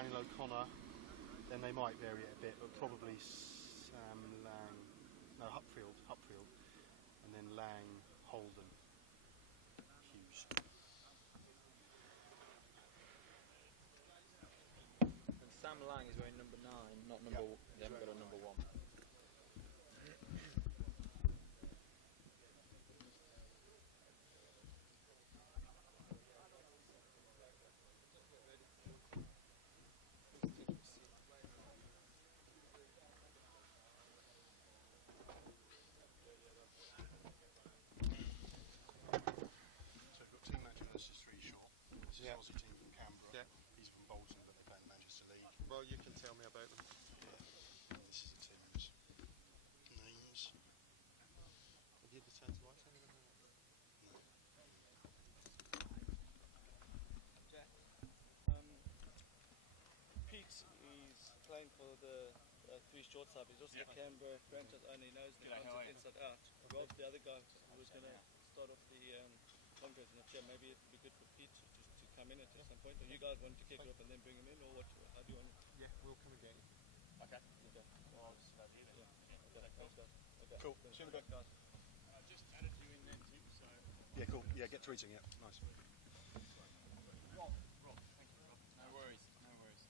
Daniel O'Connor, then they might vary it a bit, but probably Hupfield, and then Lang, Holden, Hughes. And Sam Lang is wearing number 9, not number. They haven't got a number 1. This is a team from Canberra. Yeah. These are from Bolton, but they play in the Manchester League. Well, you can tell me about them. Yeah. And this is the team's names. Have you returned to life? No. Jack, Pete is playing for the 3 short side. He's also the Canberra franchise owner. He knows the concept inside out. Rob's the other guy who's going to start off the conference in the chair. Maybe it would be good for Pete to come in at some point. Or you guys want to kick it off and then bring him in, or what? How do you want it? Yeah, we'll come again. Okay. Well, I'll just about here then. Okay, thanks guys. Okay. Cool. See you in a bit, guys. Just added you in then too, so. Yeah, cool. Yeah, get tweeting. Yeah, nice. Rob, thank you, Rob. No worries, no worries.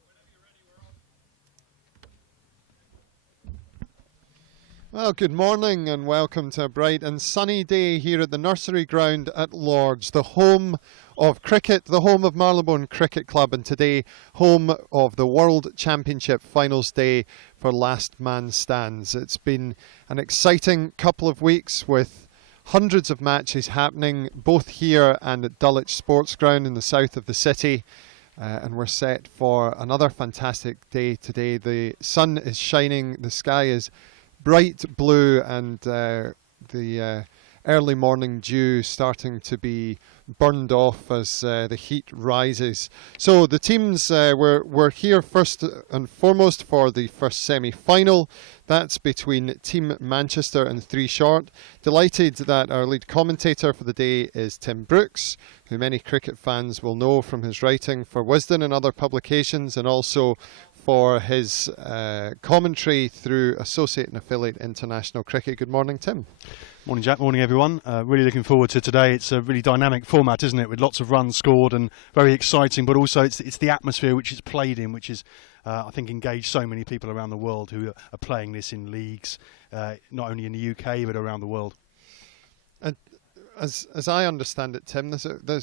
Whenever you're ready, we're on. Well, good morning and welcome to a bright and sunny day here at the Nursery Ground at Lord's, the home of cricket, the home of Marylebone Cricket Club, and today home of the World Championship Finals Day for Last Man Stands. It's been an exciting couple of weeks with hundreds of matches happening both here and at Dulwich Sports Ground in the south of the city. And we're set for another fantastic day today. The sun is shining, the sky is bright blue, and the early morning dew starting to be burned off as the heat rises. So the teams, we're here first and foremost for the first semi-final. That's between Team Manchester and 3 Short. Delighted that our lead commentator for the day is Tim Brooks, who many cricket fans will know from his writing for Wisden and other publications, and also for his commentary through Associate and Affiliate International Cricket. Good morning, Tim. Morning, Jack. Morning, everyone. Really looking forward to today. It's a really dynamic format, isn't it, with lots of runs scored and very exciting, but also it's the atmosphere which it's played in, which is, I think, engaged so many people around the world who are playing this in leagues, not only in the UK, but around the world. And as I understand it, Tim,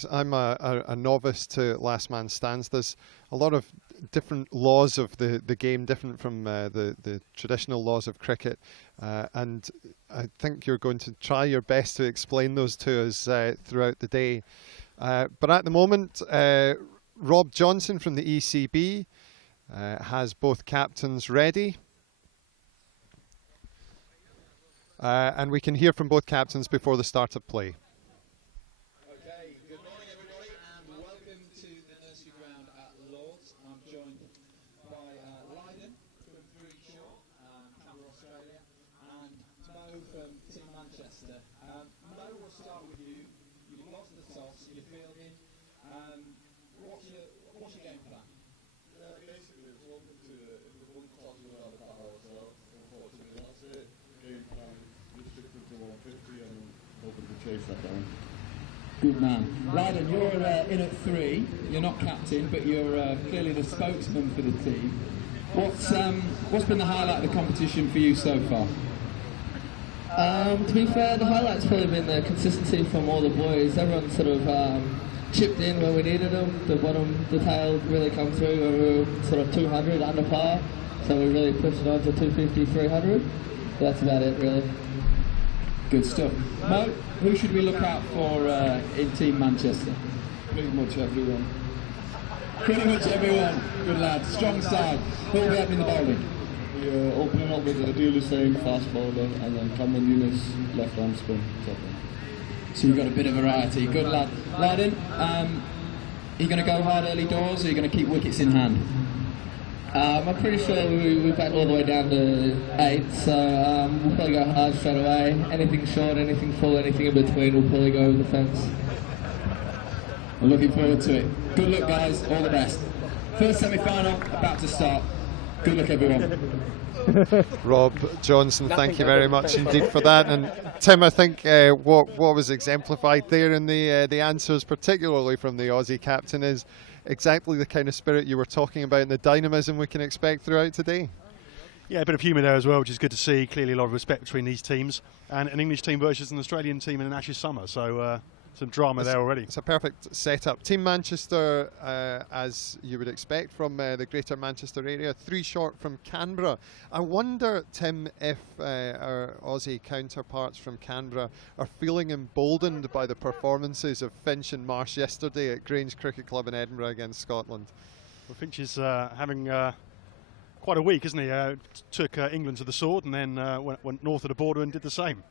I'm a novice to Last Man Stands. There's a lot of different laws of the game, different from the traditional laws of cricket, and I think you're going to try your best to explain those to us throughout the day. But at the moment, Rob Johnson from the ECB has both captains ready. And we can hear from both captains before the start of play. Okay, good morning everybody and welcome to the Nursery Ground at Lord's. I'm joined by Leiden from 3 Short, Canberra, Australia, and Mo from Team Manchester. Mo, we'll start with you. You've lost the toss, you're fielding. What's your game plan? Basically it's one toss without a power, so unfortunately that's it. Game plan restricted to 150 and hoping to chase that down. Good man. Leiden, you're in at 3. You're not captain, but you're clearly the spokesman for the team. What's been the highlight of the competition for you so far? To be fair, the highlight's probably been the consistency from all the boys. Everyone sort of chipped in when we needed them. The tail really come through when we were sort of 200 under par. So we really pushed it on to 250, 300. So that's about it, really. Good stuff. Mo, who should we look out for in Team Manchester? Pretty much everyone. Pretty much everyone. Good lad. Strong side. Who will be up in the bowling? We're opening up with ideally saying fast bowler and then Cameron Eunice left arm spin. So you've got a bit of variety. Good lad. Leiden, are you going to go hard early doors or are you going to keep wickets in hand? I'm pretty sure we back all the way down to 8, so we'll probably go hard straight away. Anything short, anything full, anything in between, we'll probably go over the fence. I'm looking forward to it. Good luck, guys. All the best. First semi-final about to start. Good luck, everyone. Rob Johnson, thank you very much indeed for that. And Tim, I think what was exemplified there in the answers, particularly from the Aussie captain, is exactly the kind of spirit you were talking about and the dynamism we can expect throughout today. Yeah, a bit of humour there as well, which is good to see. Clearly a lot of respect between these teams, and an English team versus an Australian team in an Ashes summer, so some drama there already. It's a perfect setup. Team Manchester, as you would expect from the Greater Manchester area, 3 short from Canberra. I wonder, Tim, if our Aussie counterparts from Canberra are feeling emboldened by the performances of Finch and Marsh yesterday at Grange Cricket Club in Edinburgh against Scotland. Well, Finch is having quite a week, isn't he? Took England to the sword and then went north of the border and did the same.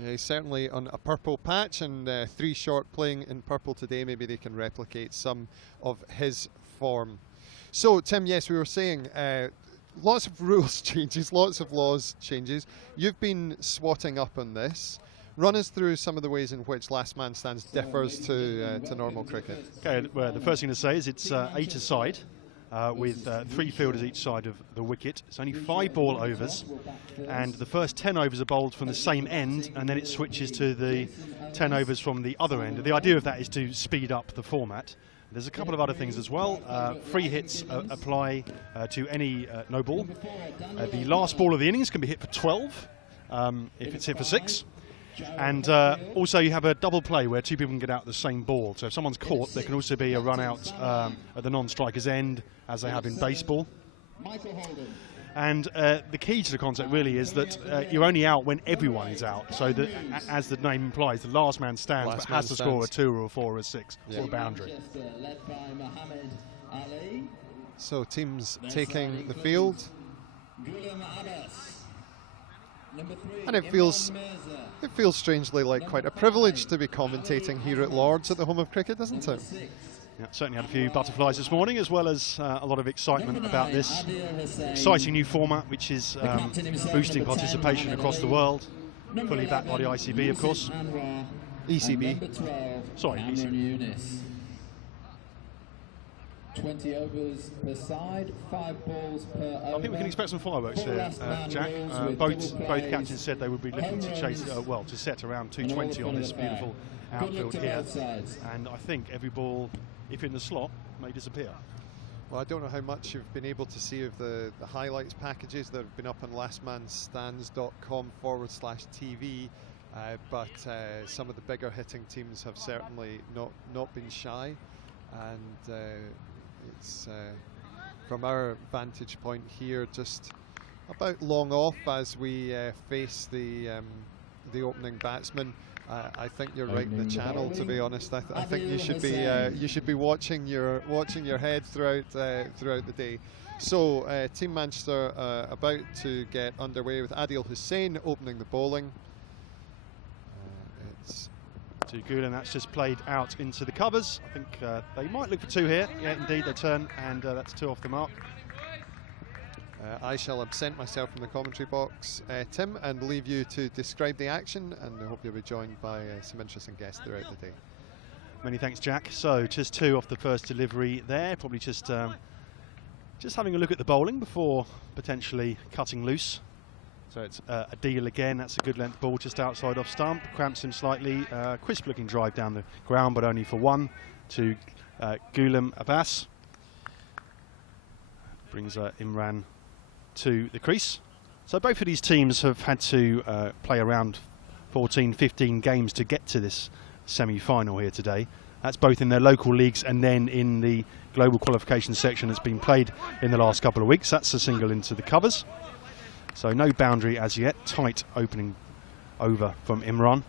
Yeah, he's certainly on a purple patch, and 3 short playing in purple today. Maybe they can replicate some of his form. So, Tim, yes, we were saying lots of rules changes, lots of laws changes. You've been swatting up on this. Run us through some of the ways in which last man stands differs to normal cricket. Okay, well, the first thing to say is it's 8 aside. With 3 fielders each side of the wicket. It's only 5 ball overs, and the first 10 overs are bowled from the same end, and then it switches to the 10 overs from the other end. The idea of that is to speed up the format. There's a couple of other things as well. Free hits apply to any no ball. The last ball of the innings can be hit for 12 if it's hit for 6. And also you have a double play where 2 people can get out the same ball. So if someone's caught, there can also be a run out at the non-striker's end, as they have in baseball. And the key to the concept really is that you're only out when everyone is out. So that, as the name implies, the last man stands, but has to score a 2 or a 4 or a 6 or a boundary. So teams taking the field. And it feels strangely like quite a privilege to be commentating here at Lord's at the home of cricket, doesn't it? Yeah, certainly had a few butterflies this morning, as well as a lot of excitement about this exciting new format, which is boosting participation across the world. Fully backed by the ICB, of course. ECB. Sorry, ECB. 20 overs per side, 5 balls per over. I think we can expect some fireworks here, Jack. Both captains said they would be looking to chase, to set around 220 on this beautiful outfield here. And I think every ball, if in the slot, may disappear. Well, I don't know how much you've been able to see of the highlights packages that have been up on lastmanstands.com/TV, but some of the bigger hitting teams have certainly not been shy, and it's from our vantage point here just about long off as we face the opening batsman. I think you're right in the channel, to be honest. I think you should be watching your head throughout the day. So Team Manchester about to get underway with Adil Hussain opening the bowling. It's to Gulen, that's just played out into the covers. I think they might look for 2 here. Yeah, indeed, they turn, and that's 2 off the mark. I shall absent myself from the commentary box, Tim, and leave you to describe the action, and I hope you'll be joined by some interesting guests throughout the day. Many thanks, Jack. So just 2 off the first delivery there. Probably just having a look at the bowling before potentially cutting loose. So it's a deal again. That's a good length ball just outside off stump. Cramps him slightly. Crisp looking drive down the ground, but only for 1 to Ghulam Abbas. Brings Imran to the crease. So both of these teams have had to play around 14, 15 games to get to this semi-final here today. That's both in their local leagues and then in the global qualification section that's been played in the last couple of weeks. That's a single into the covers. So no boundary as yet. Tight opening over from Imran.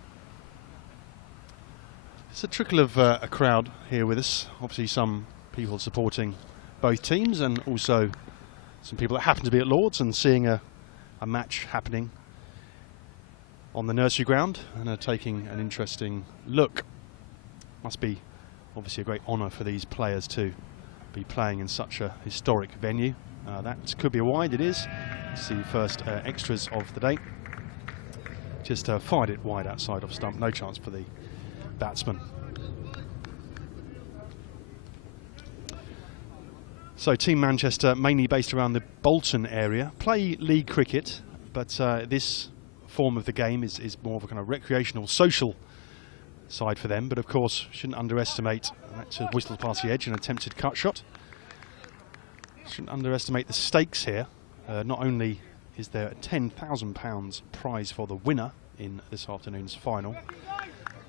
It's a trickle of a crowd here with us. Obviously some people supporting both teams, and also some people that happen to be at Lord's and seeing a match happening on the Nursery Ground and are taking an interesting look. Must be obviously a great honour for these players to be playing in such a historic venue. That could be a wide, it is. It's the first extras of the day. Just fired it wide outside of stump, no chance for the batsman. So Team Manchester, mainly based around the Bolton area, play league cricket, but this form of the game is more of a kind of recreational, social side for them. But of course, shouldn't underestimate, that's a whistle past the edge, an attempted cut shot. Shouldn't underestimate the stakes here. Not only is there a £10,000 prize for the winner in this afternoon's final,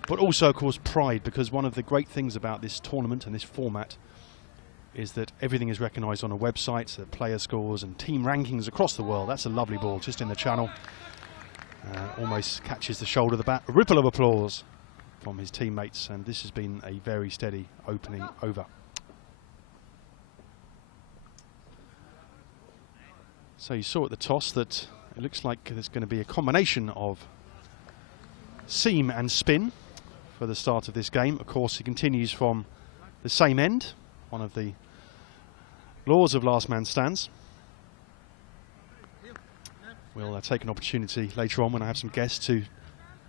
but also, of course, pride, because one of the great things about this tournament and this format is that everything is recognised on a website, the player scores and team rankings across the world. That's a lovely ball, just in the channel. Almost catches the shoulder of the bat. A ripple of applause from his teammates, and this has been a very steady opening over. So you saw at the toss that it looks like there's going to be a combination of seam and spin for the start of this game. Of course, he continues from the same end, one of the laws of last man stands. We'll take an opportunity later on when I have some guests to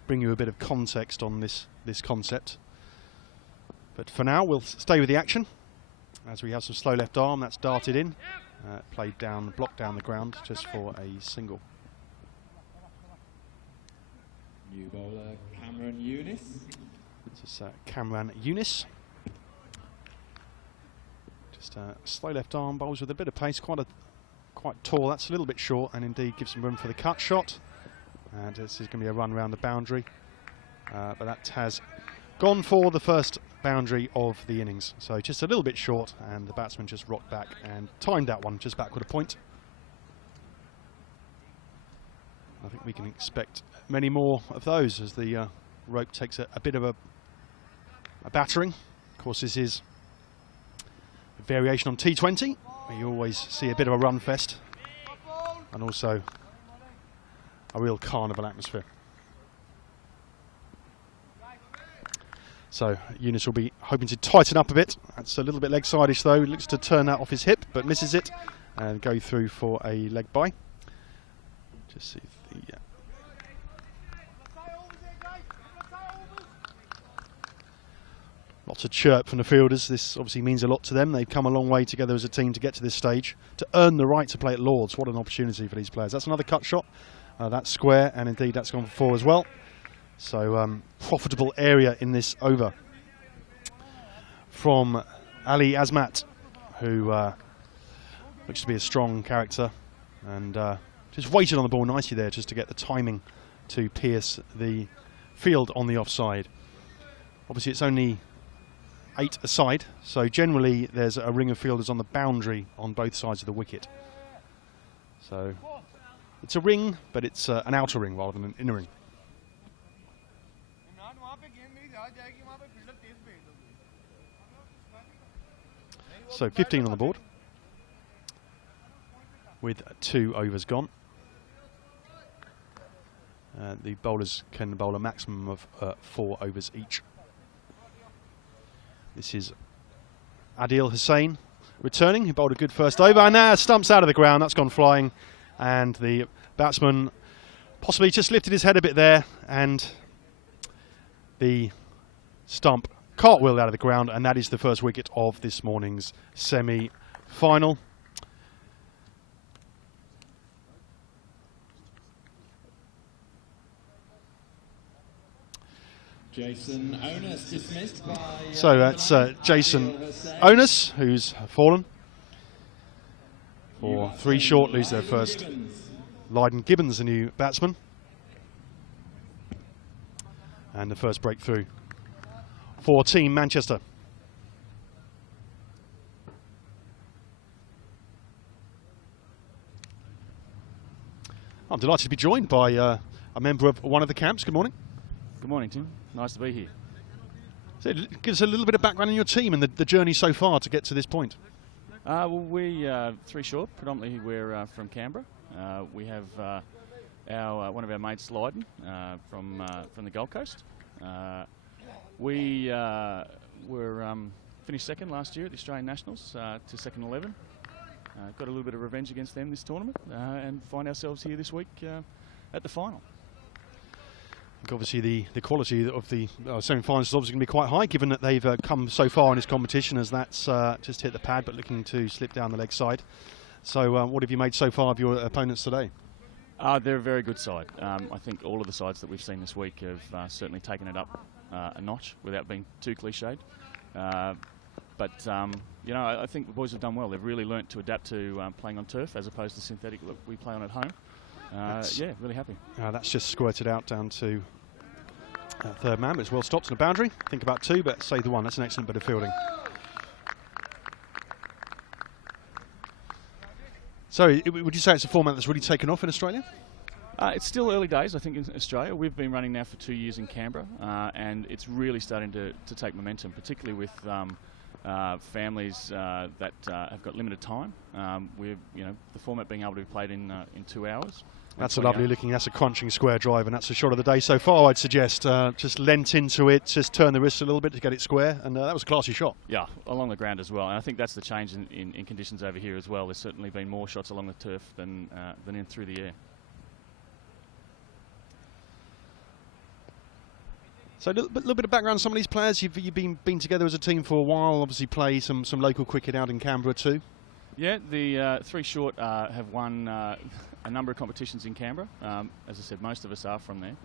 bring you a bit of context on this concept. But for now, we'll stay with the action as we have some slow left arm. That's darted in, played down, blocked down the ground just for a single. New bowler Cameron Eunice. This is Cameron Eunice. Just slow left arm, bowls with a bit of pace, quite tall. That's a little bit short, and indeed gives some room for the cut shot. And this is going to be a run around the boundary, but that has gone for the first boundary of the innings. So just a little bit short, and the batsman just rocked back and timed that one just backward a point. I think we can expect many more of those as the rope takes a bit of a battering. Of course, this is a variation on T20, where you always see a bit of a run fest, and also a real carnival atmosphere. So Eunice will be hoping to tighten up a bit. That's a little bit leg sideish though. Looks to turn that off his hip, but misses it and go through for a leg bye. Just see the lots of chirp from the fielders. This obviously means a lot to them. They've come a long way together as a team to get to this stage, to earn the right to play at Lords. What an opportunity for these players. That's another cut shot. That's square, and indeed that's gone for 4 as well. So profitable area in this over from Ali Azmat, who looks to be a strong character, and just waited on the ball nicely there just to get the timing to pierce the field on the offside. Obviously it's only 8 aside, so generally there's a ring of fielders on the boundary on both sides of the wicket. So it's a ring, but it's an outer ring rather than an inner ring. So 15 on the board, with 2 overs gone. The bowlers can bowl a maximum of 4 overs each. This is Adil Hussain returning. He bowled a good first over, and now stumps out of the ground. That's gone flying, and the batsman possibly just lifted his head a bit there, and the stump cartwheeled out of the ground, and that is the first wicket of this morning's semi-final. Jason Onus dismissed by... So that's Jason Onus, who's fallen for 3 short, lose their first. Lydon Gibbons, the new batsman. And the first breakthrough for Team Manchester. I'm delighted to be joined by a member of one of the camps. Good morning. Good morning, Tim. Nice to be here. So give us a little bit of background on your team and the journey so far to get to this point. Well, we 3 short. Predominantly, we're from Canberra. We have one of our mates, Lydon, from the Gold Coast. We were finished second last year at the Australian Nationals to second 11. Got a little bit of revenge against them this tournament, and find ourselves here this week at the final. think obviously the quality of the semi-finals is obviously going to be quite high, given that they've come so far in this competition, as that's just hit the pad, but looking to slip down the leg side. So what have you made so far of your opponents today? They're a very good side. I think all of the sides that we've seen this week have certainly taken it up a notch without being too cliched. But you know, I think the boys have done well. They've really learnt to adapt to playing on turf as opposed to synthetic that we play on at home. Yeah, really happy. That's just squirted out down to third man, but it's well stopped on the boundary. Think about two, but save the one. That's an excellent bit of fielding. So, would you say it's a format that's really taken off in Australia? It's still early days, I think, in Australia. We've been running now for 2 years in Canberra, and it's really starting to take momentum, particularly with families that have got limited time. The format being able to be played in 2 hours. That's a lovely looking, that's a crunching square drive, and that's a shot of the day so far, I'd suggest. Just leant into it, just turn the wrist a little bit to get it square, and that was a classy shot. Yeah, along the ground as well, and I think that's the change in conditions over here as well. There's certainly been more shots along the turf than in through the air. So a little bit of background on some of these players. You've been together as a team for a while, obviously play some local cricket out in Canberra too. Yeah, the three short have won a number of competitions in Canberra. As I said, most of us are from there.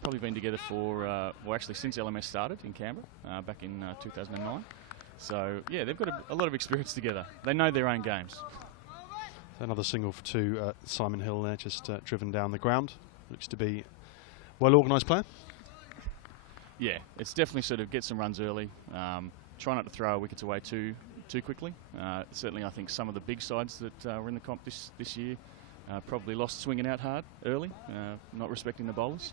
Probably been together for, well, actually since LMS started in Canberra back in 2009. So yeah, they've got a lot of experience together. They know their own games. Another single to Simon Hill there, just driven down the ground. Looks to be well organised player. Yeah, it's definitely sort of get some runs early. Try not to throw our wickets away too quickly. Certainly, I think some of the big sides that were in the comp this year probably lost swinging out hard early, not respecting the bowlers.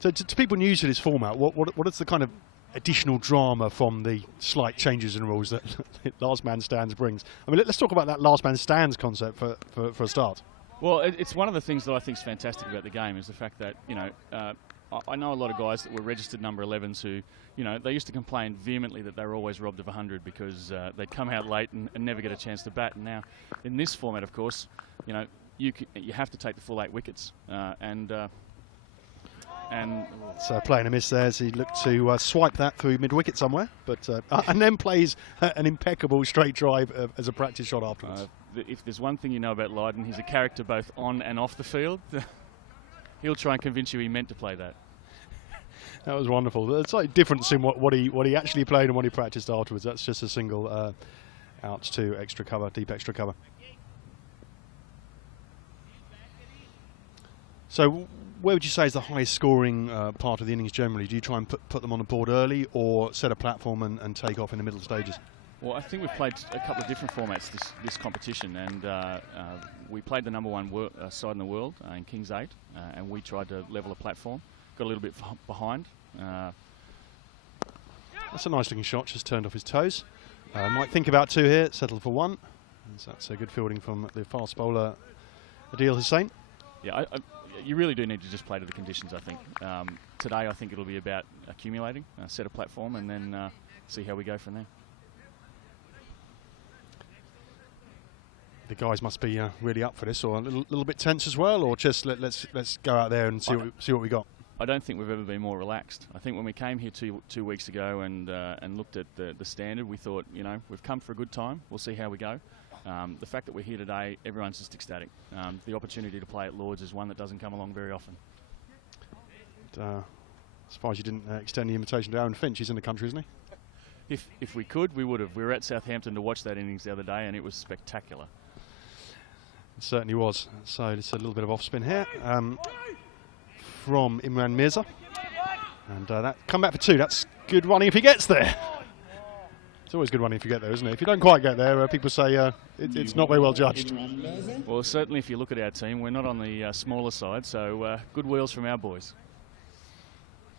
So to people new to this format, what is the kind of additional drama from the slight changes in rules that last man stands brings? I mean, let's talk about that last man stands concept for a start. Well, it's one of the things that I think is fantastic about the game is the fact that, you know, I know a lot of guys that were registered number 11s who, you know, they used to complain vehemently that they were always robbed of 100 because they'd come out late and never get a chance to bat. And now, in this format, of course, you know, you have to take the full 8 wickets. So playing a miss there as he looked to swipe that through mid-wicket somewhere, but and then plays an impeccable straight drive as a practice shot afterwards. If there's one thing you know about Lydon, he's a character both on and off the field. He'll try and convince you he meant to play that. That was wonderful. There's a slight difference in what he actually played and what he practiced afterwards. That's just a single out to extra cover, deep extra cover. So where would you say is the highest scoring part of the innings generally? Do you try and put them on the board early or set a platform and take off in the middle stages? Well, I think we've played a couple of different formats this competition, and we played the number 1 side in the world in Kings 8, and we tried to level a platform. Got a little bit behind. That's a nice looking shot, just turned off his toes. Might think about 2 here, settle for 1. So that's a good fielding from the fast bowler, Adil Hussain. Yeah, you really do need to just play to the conditions, I think. Today I think it'll be about accumulating, set a platform, and then see how we go from there. The guys must be really up for this, or a little bit tense as well, or just let's go out there and see what we got. I don't think we've ever been more relaxed. I think when we came here two weeks ago and looked at the standard, we thought, you know, we've come for a good time. We'll see how we go. The fact that we're here today, everyone's just ecstatic. The opportunity to play at Lords is one that doesn't come along very often. Surprised you didn't extend the invitation to Aaron Finch. He's in the country, isn't he? If we could, we would have. We were at Southampton to watch that innings the other day, and it was spectacular. It certainly was. So just a little bit of off spin here from Imran Mirza, and that come back for 2. That's good running if he gets there. It's always good running if you get there, isn't it? If you don't quite get there, people say it's not very well judged. Well, certainly if you look at our team, we're not on the smaller side, so good wheels from our boys.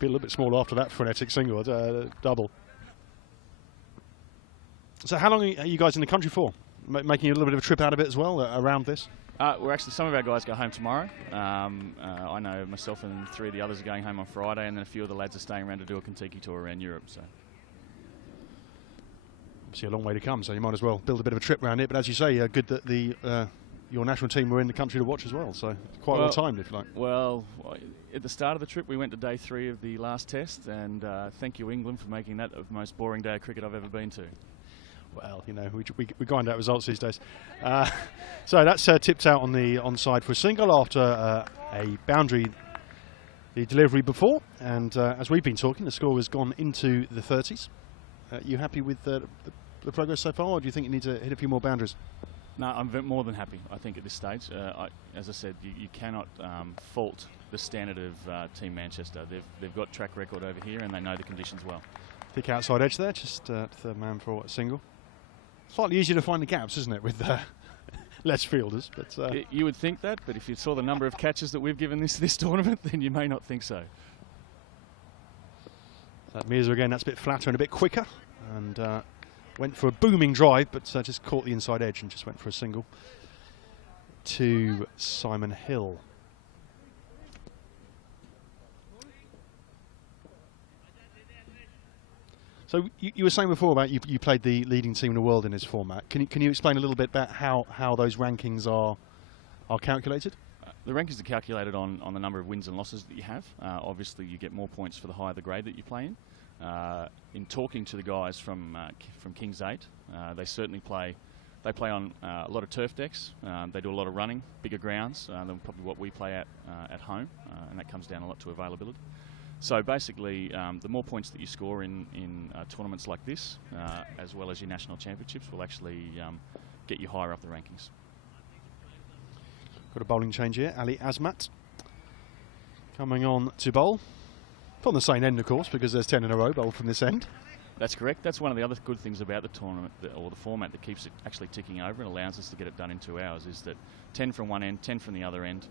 Be a little bit smaller after that frenetic single, double. So how long are you guys in the country for? Making a little bit of a trip out of it as well around this? We're actually, some of our guys go home tomorrow. I know myself and 3 of the others are going home on Friday, and then a few of the lads are staying around to do a Kentucky tour around Europe. So obviously a long way to come, so you might as well build a bit of a trip around it. But as you say, good that the your national team were in the country to watch as well, so quite well timed, if you like. Well, at the start of the trip, we went to day 3 of the last test, and thank you, England, for making that the most boring day of cricket I've ever been to. Well, you know, we grind out results these days. So that's tipped out on the onside for a single after a boundary, the delivery before, and as we've been talking, the score has gone into the 30s. You happy with the progress so far, or do you think you need to hit a few more boundaries? No, I'm more than happy, I think, at this stage. As I said, you cannot fault the standard of Team Manchester. They've got track record over here, and they know the conditions well. Thick outside edge there, just third man for a single. Slightly easier to find the gaps, isn't it, with less fielders? But you would think that, but if you saw the number of catches that we've given this tournament, then you may not think so. That Mirza again, that's a bit flatter and a bit quicker, and went for a booming drive, but just caught the inside edge and just went for a single to Simon Hill. So you were saying before about you played the leading team in the world in this format. Can you explain a little bit about how those rankings are calculated? The rankings are calculated on the number of wins and losses that you have. Obviously, you get more points for the higher the grade that you play in. In talking to the guys from Kings 8, they certainly play. They play on a lot of turf decks. They do a lot of running, bigger grounds than probably what we play at home, and that comes down a lot to availability. So basically, the more points that you score in tournaments like this, as well as your national championships, will actually get you higher up the rankings. Got a bowling change here. Ali Azmat coming on to bowl. From the same end, of course, because there's 10 in a row bowled from this end. That's correct. That's one of the other good things about the tournament, or the format, that keeps it actually ticking over and allows us to get it done in 2 hours, is that 10 from one end, 10 from the other end,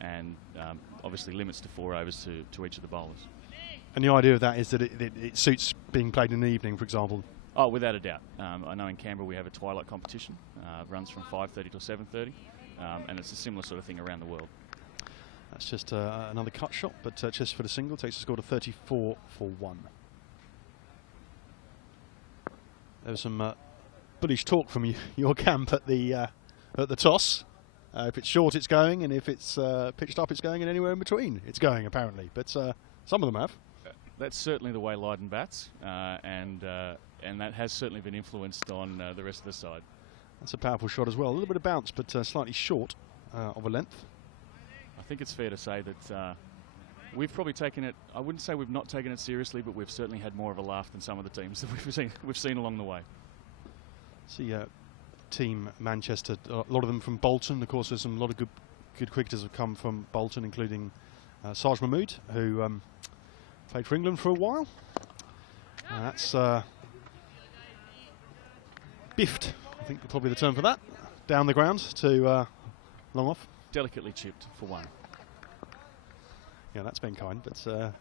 and obviously limits to 4 overs to each of the bowlers. And the idea of that is that it suits being played in the evening, for example. Oh, without a doubt. I know in Canberra we have a twilight competition, runs from 5:30 to 7:30, and it's a similar sort of thing around the world. That's just another cut shot, but just for the single, takes the score to 34 for 1. There was some bullish talk from your camp at the toss. If it's short, it's going, and if it's pitched up, it's going, and anywhere in between, it's going, apparently. But some of them have. That's certainly the way Leiden bats, and that has certainly been influenced on the rest of the side. That's a powerful shot as well. A little bit of bounce, but slightly short of a length. I think it's fair to say that we've probably taken it. I wouldn't say we've not taken it seriously, but we've certainly had more of a laugh than some of the teams that we've seen along the way. See, Team Manchester, a lot of them from Bolton. Of course, there's a lot of good cricketers have come from Bolton, including Sarge Mahmood, who played for England for a while. That's biffed, I think probably the term for that, down the ground to long off. Delicately chipped for 1. Yeah, that's been kind, but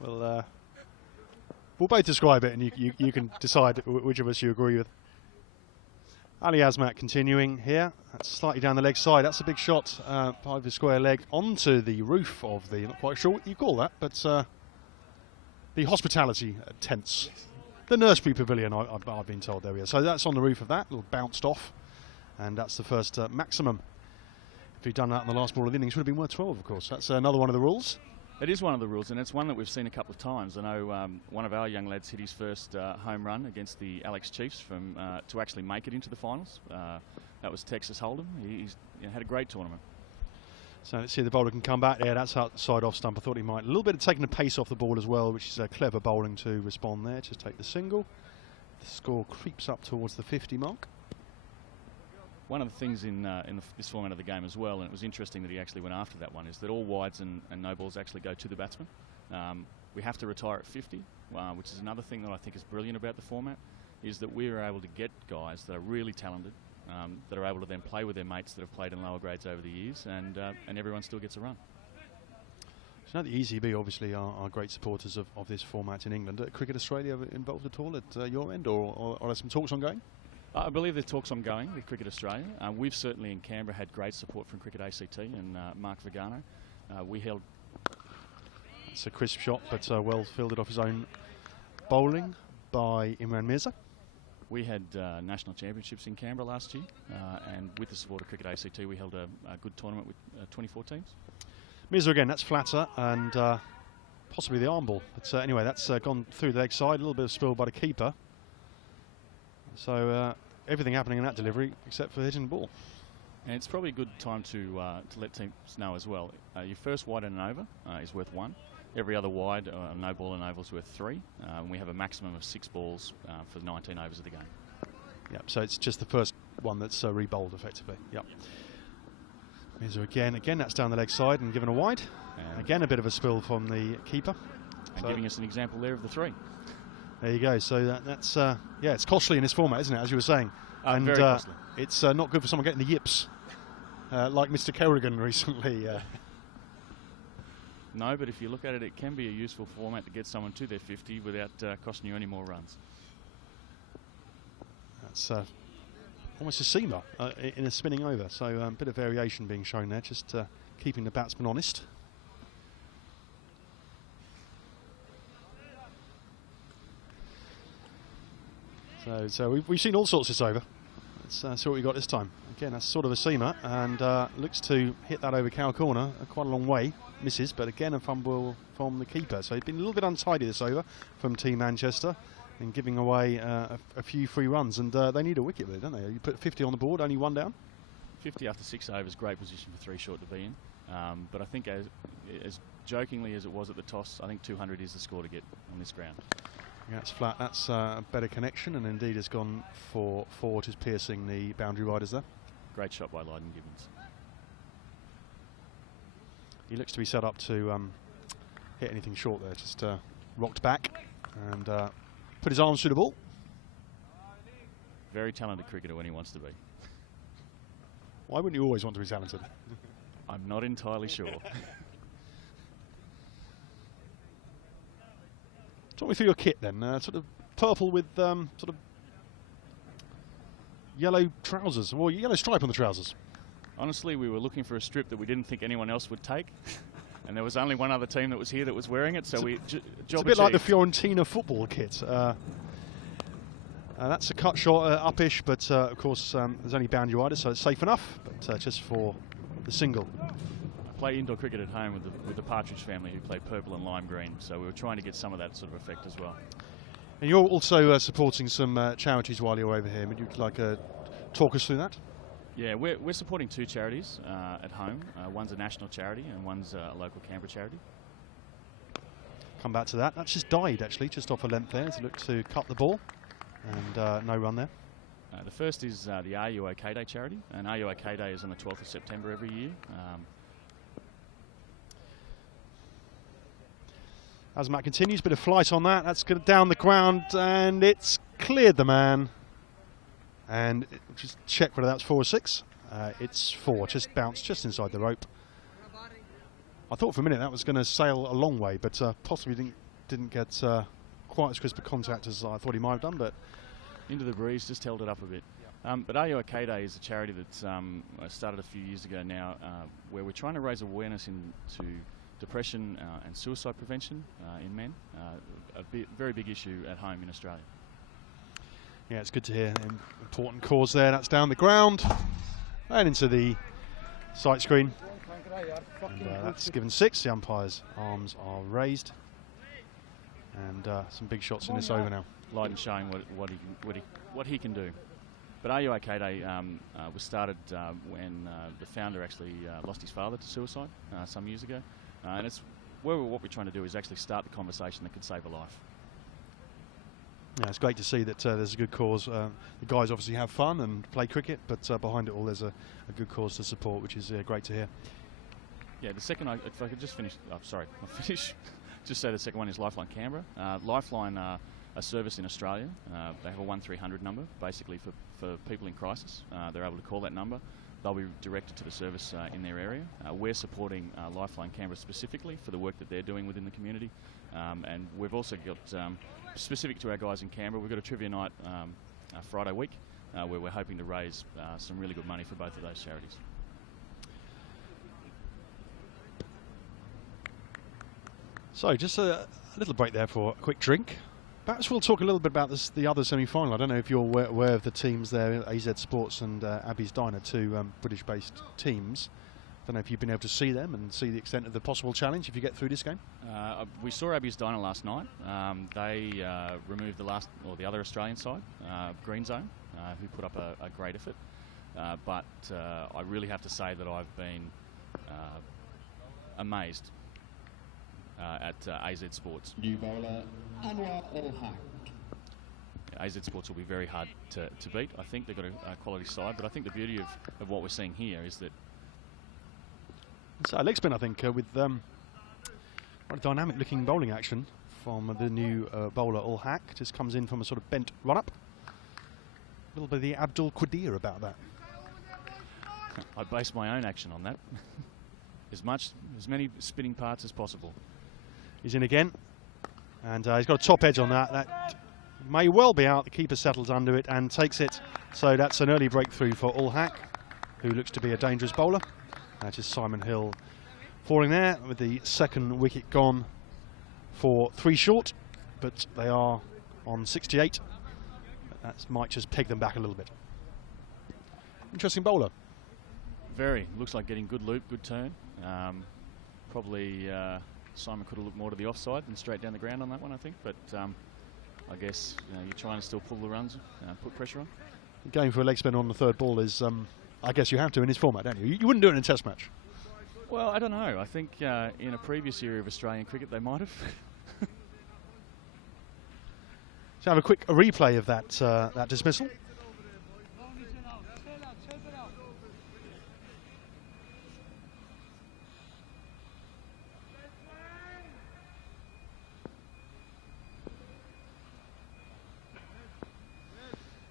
we'll both describe it, and you can decide which of us you agree with. Ali Azmat continuing here. That's slightly down the leg side. That's a big shot by the square leg onto the roof of the, not quite sure what you call that, but the hospitality tents. The Nursery Pavilion, I've been told. There we are. So that's on the roof of that, a little bounced off, and that's the first maximum. If he'd done that in the last ball of innings, would have been worth 12, of course. That's another one of the rules. It is one of the rules, and it's one that we've seen a couple of times. I know one of our young lads hit his first home run against the Alex Chiefs to actually make it into the finals. That was Texas Hold'em. He's had a great tournament. So let's see if the bowler can come back. Yeah, that's outside off stump. I thought he might. A little bit of taking the pace off the ball as well, which is clever bowling to respond there. Just take the single. The score creeps up towards the 50 mark. One of the things in this format of the game as well, and it was interesting that he actually went after that one, is that all wides and no balls actually go to the batsman. We have to retire at 50, which is another thing that I think is brilliant about the format, is that we are able to get guys that are really talented, that are able to then play with their mates that have played in lower grades over the years, and everyone still gets a run. So now the ECB obviously are great supporters of this format in England. Cricket Australia involved at all at your end, or are there some talks ongoing? I believe the talks ongoing with Cricket Australia. We've certainly in Canberra had great support from Cricket ACT and Mark Vigano. We held... It's a crisp shot, but well fielded off his own bowling by Imran Mirza. We had national championships in Canberra last year, and with the support of Cricket ACT, we held a good tournament with 24 teams. Mirza again, that's flatter and possibly the arm ball. But anyway, that's gone through the leg side, a little bit of spill by the keeper. So everything happening in that delivery except for hitting the ball. And it's probably a good time to let teams know as well. Your first wide and an over is worth 1. Every other wide, no ball and over is worth 3. And we have a maximum of 6 balls for the 19 overs of the game. Yep, so it's just the first one that's re-bowled effectively. Yep. Mirza again, that's down the leg side and given a wide. And again, a bit of a spill from the keeper. And so giving us an example there of the 3. There you go. So that's yeah, it's costly in this format, isn't it? As you were saying, and very costly. It's not good for someone getting the yips, like Mr. Kerrigan recently. No, but if you look at it, it can be a useful format to get someone to their 50 without costing you any more runs. That's almost a seamer in a spinning over. So a bit of variation being shown there, just keeping the batsman honest. So we've seen all sorts this over. Let's see what we got this time. Again, that's sort of a seamer and looks to hit that over cow corner quite a long way. Misses, but again a fumble from the keeper. So he's been a little bit untidy this over from Team Manchester and giving away a few free runs. And they need a wicket really, don't they? You put 50 on the board, only 1 down. 50 after 6 overs, great position for 3 short to be in. But I think as jokingly as it was at the toss, I think 200 is the score to get on this ground. Yeah, it's flat. That's a better connection, and indeed has gone for 4, just piercing the boundary riders there. Great shot by Lydon Gibbons. He looks to be set up to hit anything short there. Just rocked back and put his arms through the ball. Very talented cricketer when he wants to be. Why wouldn't you always want to be talented? I'm not entirely sure. Talk me through your kit then. Sort of purple with sort of yellow trousers, or yellow stripe on the trousers. Honestly, we were looking for a strip that we didn't think anyone else would take, and there was only one other team that was here that was wearing it, so it's a bit like the Fiorentina football kit. That's a cut shot upish, but of course there's only boundary riders, so it's safe enough, but just for the single. I play indoor cricket at home with the Partridge family who play purple and lime green, so we were trying to get some of that sort of effect as well. And you're also supporting some charities while you're over here. Would you like to talk us through that? Yeah, we're supporting 2 charities at home. One's a national charity and one's a local Canberra charity. Come back to that. That's just died actually, just off a length there to look to cut the ball, and no run there. The first is the Are You OK Day charity, and Are You OK Day is on the 12th of September every year. As Matt continues, bit of flight on that. That's good down the ground, and it's cleared the man. And just check whether that's 4 or 6. It's 4, just bounced just inside the rope. I thought for a minute that was going to sail a long way, but possibly didn't get quite as crisp a contact as I thought he might have done. But into the breeze, just held it up a bit. But Are You OK Day is a charity that's started a few years ago now, where we're trying to raise awareness into depression and suicide prevention in men. Very big issue at home in Australia. Yeah, it's good to hear. Important cause there. That's down the ground and into the sight screen. And, that's given 6. The umpire's arms are raised, and some big shots in this over now. Lydon showing what he can do. But Are You OK Day was started when the founder actually lost his father to suicide some years ago, and it's what we're trying to do is actually start the conversation that could save a life. Yeah, it's great to see that there's a good cause. The guys obviously have fun and play cricket, but behind it all there's a good cause to support, which is great to hear. Yeah, the second, if I could just finish, I'll finish. Just say the second one is Lifeline Canberra. Lifeline are a service in Australia. They have a 1300 number, basically for people in crisis. They're able to call that number. They'll be directed to the service in their area. We're supporting Lifeline Canberra specifically for the work that they're doing within the community. And we've also got, specific to our guys in Canberra, we've got a trivia night Friday week where we're hoping to raise some really good money for both of those charities. So just a little break there for a quick drink. Perhaps we'll talk a little bit about the other semi-final. I don't know if you're aware of the teams there, AZ Sports and Abbey's Diner, two British-based teams. I don't know if you've been able to see them and see the extent of the possible challenge if you get through this game. We saw Abbey's Diner last night. They removed the other Australian side, Green Zone, who put up a great effort. But I really have to say that I've been amazed at AZ Sports. New bowler, Anwar Al-Haq. AZ Sports will be very hard to beat. I think they've got a quality side, but I think the beauty of what we're seeing here is that... So leg spin, I think, with quite a dynamic looking bowling action from the new bowler Al-Haq. Just comes in from a sort of bent run-up. A little bit of the Abdul Qadir about that. I base my own action on that. as many spinning parts as possible. He's in again, and he's got a top edge on that. That may well be out. The keeper settles under it and takes it. So that's an early breakthrough for Al-Haq, who looks to be a dangerous bowler. Just Simon Hill falling there with the second wicket gone for 3 short, but they are on 68. That might just peg them back a little bit. Interesting bowler. Very. Looks like getting good loop, good turn. Probably Simon could have looked more to the offside and straight down the ground on that one, I think. But I guess you're trying to still pull the runs, put pressure on. Going for a leg spin on the third ball is, I guess you have to in this format, don't you? You wouldn't do it in a test match. Well, I don't know. I think in a previous era of Australian cricket they might have. So have a quick replay of that that dismissal.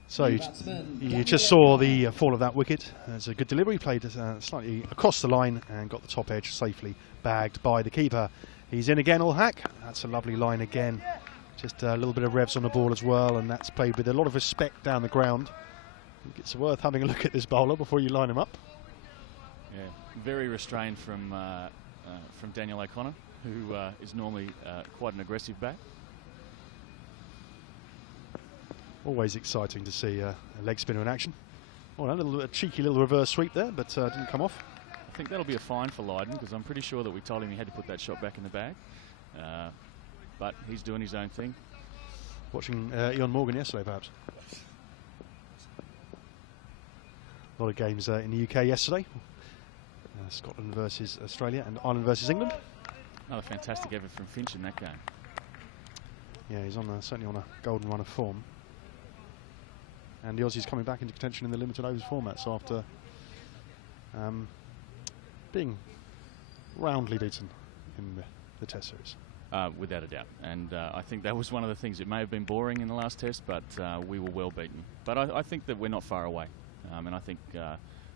So you just saw the fall of that wicket. It's a good delivery, played slightly across the line and got the top edge safely bagged by the keeper. He's in again, Al-Haq. That's a lovely line again. Just a little bit of revs on the ball as well, and that's played with a lot of respect down the ground. I think it's worth having a look at this bowler before you line him up. Yeah, very restrained from Daniel O'Connor, who is normally quite an aggressive bat. Always exciting to see a leg spinner in action. Oh, a cheeky little reverse sweep there, but didn't come off. I think that'll be a fine for Lydon, because I'm pretty sure that we told him he had to put that shot back in the bag. But he's doing his own thing. Watching Ian Morgan yesterday, perhaps. A lot of games in the UK yesterday. Scotland versus Australia and Ireland versus England. Another fantastic effort from Finch in that game. Yeah, he's certainly on a golden run of form. And the Aussies coming back into contention in the limited overs formats after being roundly beaten in the Test series. Without a doubt. And I think that was one of the things. It may have been boring in the last Test, but we were well beaten. But I think that we're not far away. And I think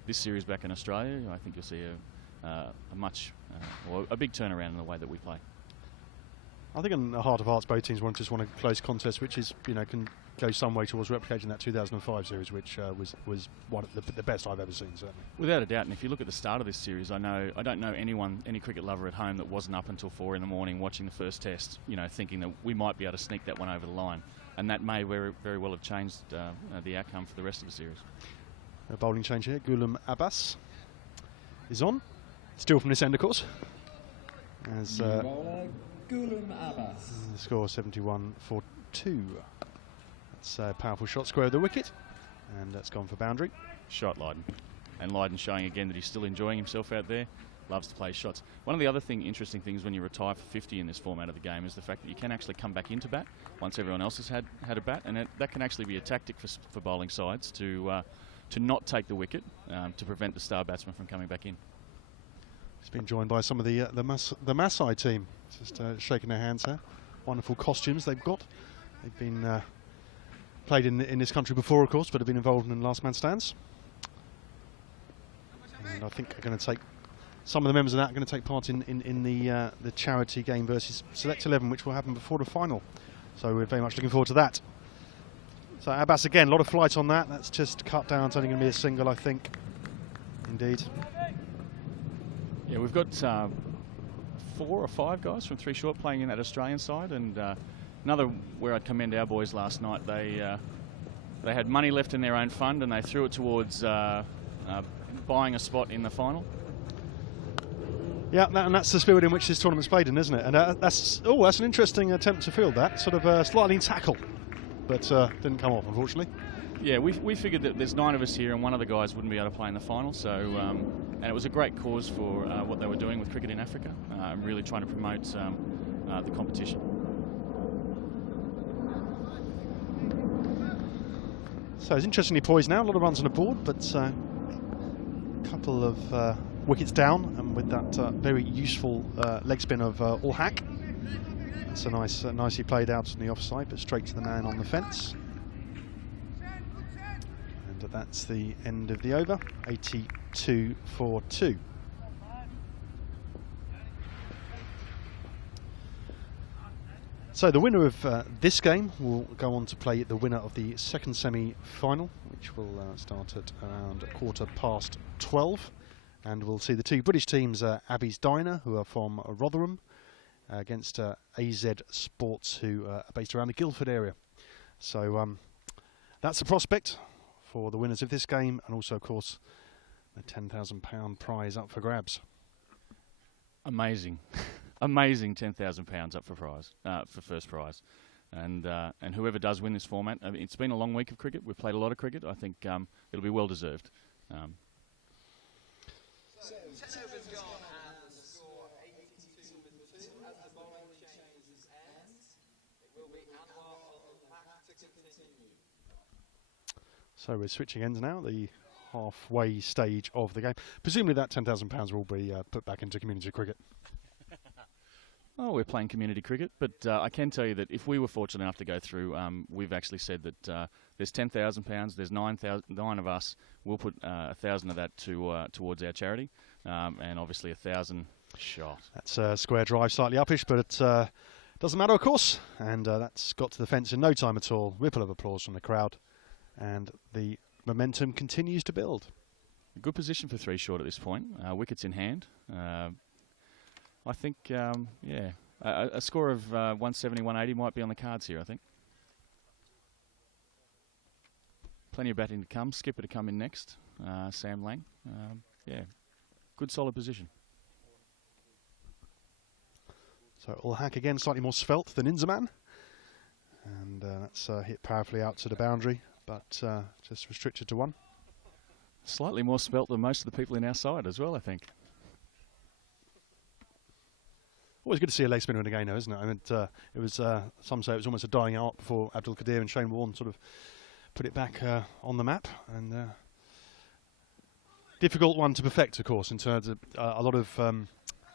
this series back in Australia, I think you'll see a big turnaround in the way that we play. I think in the heart of hearts, both teams just want a close contest, which is, can go some way towards replicating that 2005 series, which was one of the best I've ever seen, certainly. Without a doubt, and if you look at the start of this series, I don't know any cricket lover at home that wasn't up until 4 in the morning watching the first Test, thinking that we might be able to sneak that one over the line, and that may very well have changed the outcome for the rest of the series. A bowling change here. Ghulam Abbas is on, still from this end, of course. As Ghulam Abbas. The score 71 for 2. That's a powerful shot square of the wicket, and that's gone for boundary. Shot Lydon. And Lydon showing again that he's still enjoying himself out there. Loves to play shots. One of the other interesting things when you retire for 50 in this format of the game is the fact that you can actually come back into bat once everyone else has had a bat, and that can actually be a tactic for bowling sides to not take the wicket to prevent the star batsman from coming back in. He's been joined by some of the Maasai team, just shaking their hands there. Wonderful costumes they've got. They've been played in this country before, of course, but have been involved in last man stands. And I think some of the members of that are going to take part in the charity game versus Select 11, which will happen before the final. So we're very much looking forward to that. So Abbas again, a lot of flight on that. That's just cut down. It's only going to be a single, I think. Indeed. Yeah, we've got 4 or 5 guys from 3 short playing in that Australian side, and another where I'd commend our boys last night. They had money left in their own fund and they threw it towards buying a spot in the final. Yeah, and that's the spirit in which this tournament's played in, isn't it? And that's an interesting attempt to field that. Sort of a sliding tackle, but didn't come off, unfortunately. Yeah, we figured that there's 9 of us here and one of the guys wouldn't be able to play in the final, so and it was a great cause for what they were doing with cricket in Africa, and really trying to promote the competition. So it's interestingly poised now, a lot of runs on the board, but a couple of wickets down, and with that very useful leg spin of All Hack. That's a nice, nicely played out on the offside, but straight to the man on the fence. And that's the end of the over, 82 for 2. So the winner of this game will go on to play the winner of the second semi-final, which will start at around 12:15. And we'll see the two British teams, Abbey's Diner, who are from Rotherham, against AZ Sports, who are based around the Guildford area. So that's the prospect for the winners of this game, and also, of course, the £10,000 prize up for grabs. Amazing. Amazing £10,000 up for prize, for first prize. And whoever does win this format, I mean, it's been a long week of cricket. We've played a lot of cricket. I think it'll be well deserved. So, 10 overs gone and the score 82 for 2. As the bowling changes ends, it will be Anwar to continue. So we're switching ends now, the halfway stage of the game. Presumably that £10,000 will be put back into community cricket. Oh, we're playing community cricket, but I can tell you that if we were fortunate enough to go through, we've actually said that there's £10,000, there's 9 of us. We'll put 1,000 of that towards our charity, and obviously 1,000 shot. That's a square drive, slightly uppish, but it doesn't matter, of course. And that's got to the fence in no time at all. Ripple of applause from the crowd, and the momentum continues to build. A good position for 3 short at this point. Wickets in hand. I think, yeah, a score of 170, 180 might be on the cards here, I think. Plenty of batting to come. Skipper to come in next, Sam Lang. Yeah, good solid position. So All Hack again, slightly more svelte than Inzaman. And that's hit powerfully out to the boundary, but just restricted to 1. Slightly more svelte than most of the people in our side as well, I think. Always good to see a leg spinner in a game, though, isn't it? I mean, it was some say it was almost a dying art before Abdul Qadir and Shane Warne sort of put it back on the map, and difficult one to perfect, of course, in terms of a lot of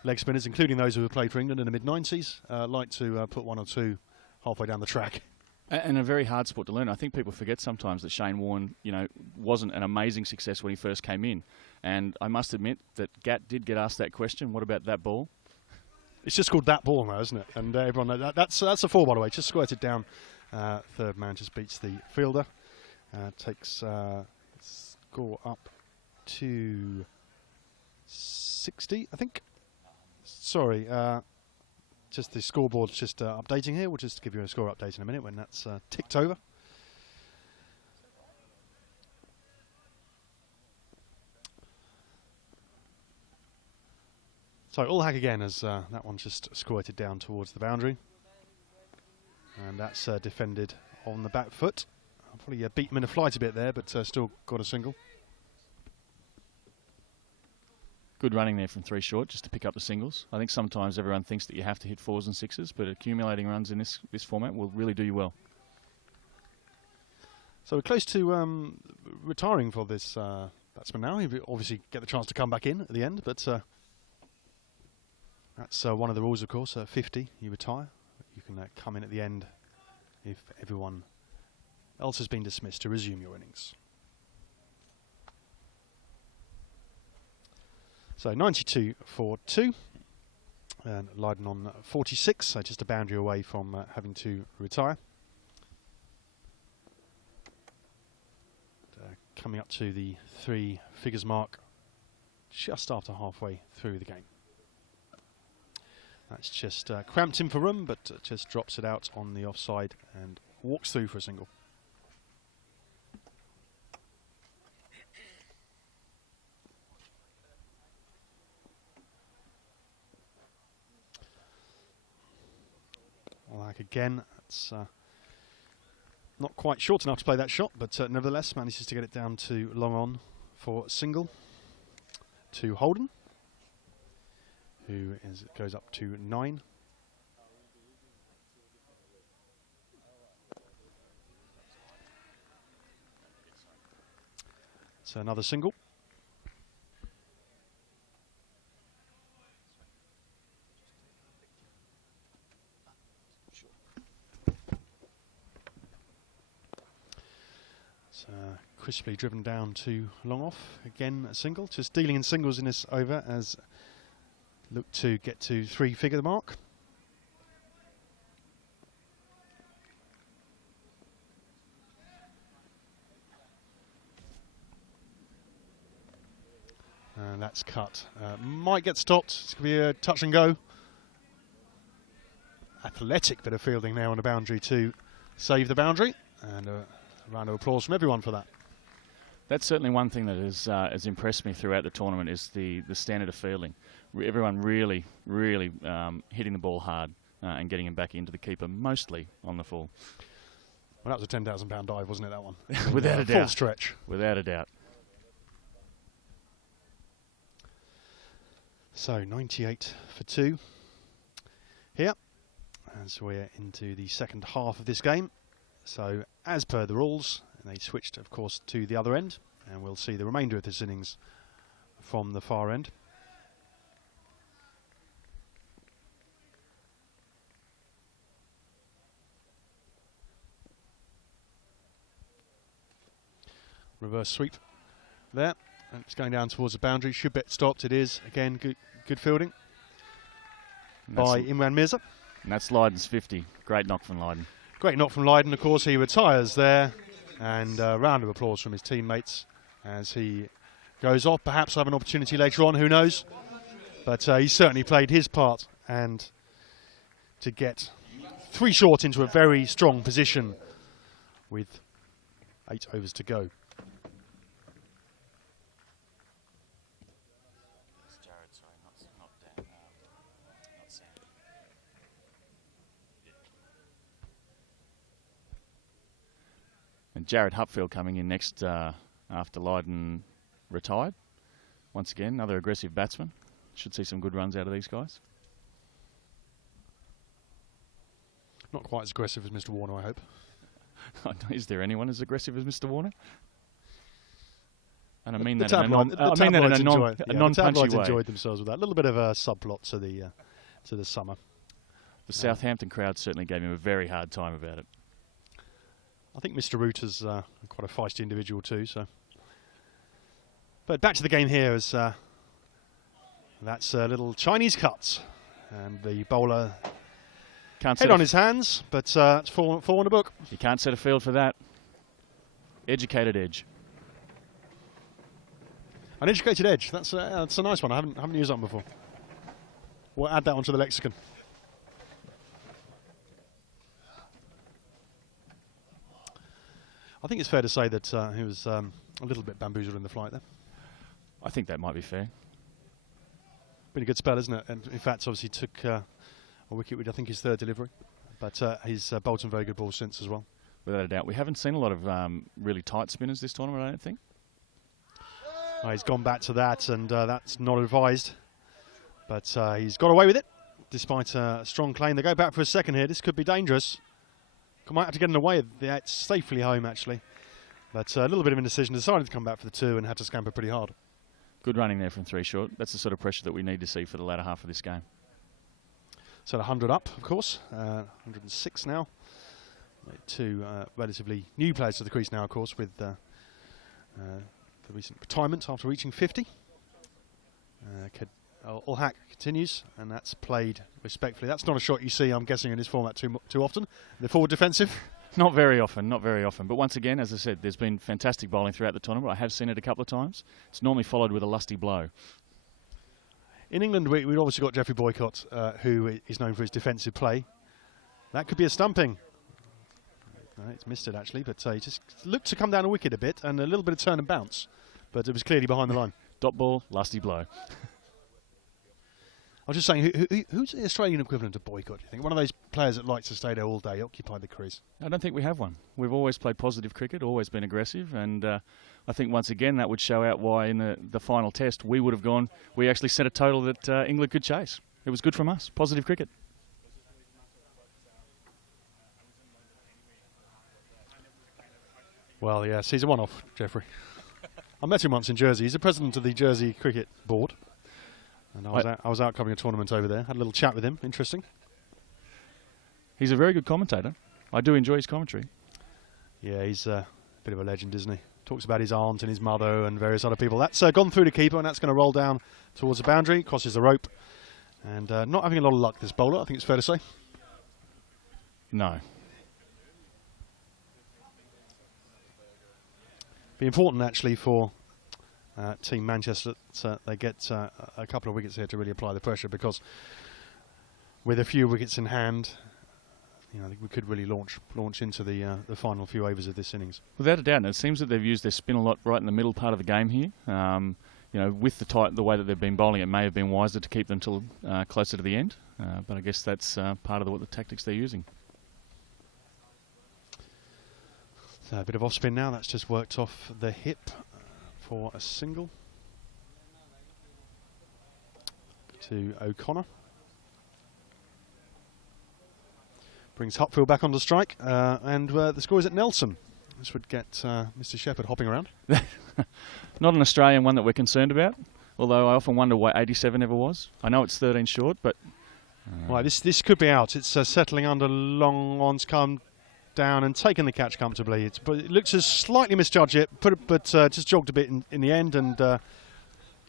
leg spinners, including those who have played for England in the mid-90s, like to put 1 or 2 halfway down the track. And a very hard sport to learn. I think people forget sometimes that Shane Warne, you know, wasn't an amazing success when he first came in, and I must admit that Gat did get asked that question. What about that ball? It's just called that ball now, isn't it? And everyone knows that's a 4, by the way. Just squirted down. Third man just beats the fielder. Takes score up to 60, I think. Sorry, just the scoreboard's just updating here. We'll just give you a score update in a minute when that's ticked over. So All Hack again, as that one's just squirted down towards the boundary. And that's defended on the back foot. I'll probably beat him in a flight a bit there, but still got a single. Good running there from 3 short, just to pick up the singles. I think sometimes everyone thinks that you have to hit 4s and 6s, but accumulating runs in this format will really do you well. So we're close to retiring for this batsman now. He'll obviously get the chance to come back in at the end, but that's one of the rules, of course. 50, you retire. You can come in at the end if everyone else has been dismissed to resume your innings. So 92 for 2. And Leiden on 46, so just a boundary away from having to retire. Coming up to the 3 figures mark just after halfway through the game. That's just cramped in for room, but just drops it out on the offside and walks through for a single. Like again, it's not quite short enough to play that shot, but nevertheless manages to get it down to long on for single to Holden, who goes up to 9. So another single. Crisply driven down to long off. Again, a single. Just dealing in singles in this over as look to get to 3-figure mark. And that's cut. Might get stopped. It's going to be a touch and go. Athletic bit of fielding there on the boundary to save the boundary. And a round of applause from everyone for that. That's certainly one thing that has impressed me throughout the tournament is the standard of fielding. Everyone really hitting the ball hard and getting him back into the keeper, mostly on the full. Well, that was a £10,000 dive, wasn't it, that one? Without a doubt. Full stretch. Without a doubt. So 98 for 2 here as we're into the second half of this game. So as per the rules, they switched, of course, to the other end, and we'll see the remainder of this innings from the far end. Reverse sweep there, and it's going down towards the boundary. Should be stopped. It is again good fielding by Imran Mirza. And that's Lydon's 50. Great knock from Lydon. Great knock from Lydon. Of course, he retires there. And a round of applause from his teammates as he goes off. Perhaps have an opportunity later on, who knows? But he certainly played his part, and to get 3 short into a very strong position with 8 overs to go. And Jared Hupfield coming in next after Lydon retired. Once again, another aggressive batsman. Should see some good runs out of these guys. Not quite as aggressive as Mr. Warner, I hope. Is there anyone as aggressive as Mr. Warner? And I mean the that in a non-punchy way. Enjoyed themselves with that. A little bit of a subplot to the summer. The Southampton crowd certainly gave him a very hard time about it. I think Mr. Root is quite a feisty individual too. So, but back to the game here as that's a little Chinese cuts, and the bowler head on his hands, but it's four in the book. You can't set a field for that. Educated edge. An educated edge. That's a nice one. I haven't used that one before. We'll add that one to the lexicon. I think it's fair to say that he was a little bit bamboozled in the flight there. I think that might be fair. Been a good spell, isn't it? And in fact, obviously took a wicket with, I think, his 3rd delivery. But he's bowled some very good balls since as well. Without a doubt. We haven't seen a lot of really tight spinners this tournament, I don't think. He's gone back to that, and that's not advised. But he's got away with it, despite a strong claim. They go back for a second here. This could be dangerous. Might have to get in the way. It's safely home, actually. But a little bit of indecision. Decided to come back for the 2 and had to scamper pretty hard. Good running there from 3 short. That's the sort of pressure that we need to see for the latter half of this game. So 100 up, of course. 106 now. 2 relatively new players to the crease now, of course, with the recent retirement after reaching 50. Ulhack continues, and that's played respectfully. That's not a shot you see, I'm guessing, in this format too often. The forward defensive. Not very often, not very often. But once again, as I said, there's been fantastic bowling throughout the tournament. I have seen it a couple of times. It's normally followed with a lusty blow. In England, we've obviously got Jeffrey Boycott, who is known for his defensive play. That could be a stumping. No, it's missed it actually, but he just looked to come down a wicket a bit and a little bit of turn and bounce, but it was clearly behind the line. Dot ball, lusty blow. I was just saying, who's the Australian equivalent of Boycott, do you think? One of those players that likes to stay there all day, occupy the crease? I don't think we have one. We've always played positive cricket, always been aggressive, and I think once again that would show out why in the final test we would have gone, we actually set a total that England could chase. It was good from us, positive cricket. Well, yes, he's a one-off, Jeffrey. I met him once in Jersey. He's the president of the Jersey Cricket Board. And I was out covering a tournament over there. Had a little chat with him. Interesting. He's a very good commentator. I do enjoy his commentary. Yeah, he's a bit of a legend, isn't he? Talks about his aunt and his mother and various other people. That's gone through the keeper, and that's going to roll down towards the boundary, crosses the rope. And not having a lot of luck, this bowler, I think it's fair to say. No. Be important, actually, for Team Manchester that they get a couple of wickets here to really apply the pressure, because with a few wickets in hand, I think we could really launch into the final few overs of this innings. Without a doubt, and it seems that they've used their spin a lot right in the middle part of the game here. With the way that they've been bowling, it may have been wiser to keep them till closer to the end, but I guess that's part of what the tactics they're using. So a bit of off spin now. That's just worked off the hip for a single to O'Connor. Brings Hupfield back onto strike, and the score is at Nelson. This would get Mr. Shepherd hopping around. Not an Australian one that we're concerned about, although I often wonder why 87 ever was. I know it's 13 short, but... Right, this could be out. It's settling under long on's come down and taken the catch comfortably. But it looks as slightly misjudged it, but just jogged a bit in the end and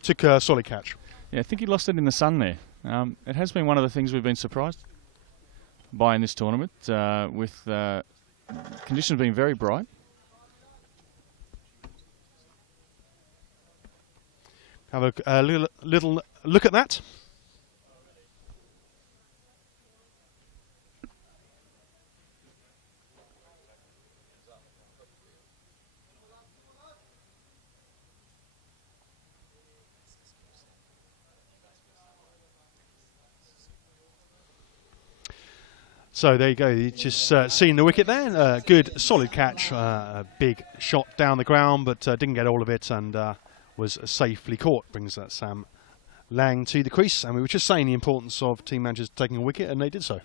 took a solid catch. Yeah, I think he lost it in the sun there. It has been one of the things we've been surprised by in this tournament, with conditions being very bright. Have a little look at that. So there you go, you just seen the wicket there. Good solid catch, a big shot down the ground, but didn't get all of it and was safely caught. Brings Sam Lang to the crease, and we were just saying the importance of team managers taking a wicket, and they did so.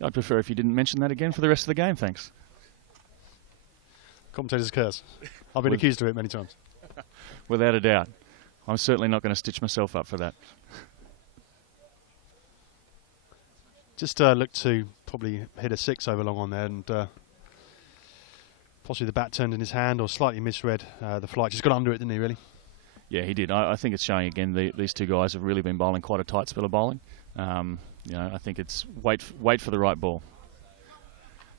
I'd prefer if you didn't mention that again for the rest of the game, thanks. Commentator's curse. I've been accused of it many times. Without a doubt. I'm certainly not going to stitch myself up for that. Just looked to probably hit a 6 over long on there, and possibly the bat turned in his hand or slightly misread the flight. Just got under it, didn't he, really? Yeah, he did. I think it's showing again these two guys have really been bowling quite a tight spell of bowling. I think it's wait for the right ball,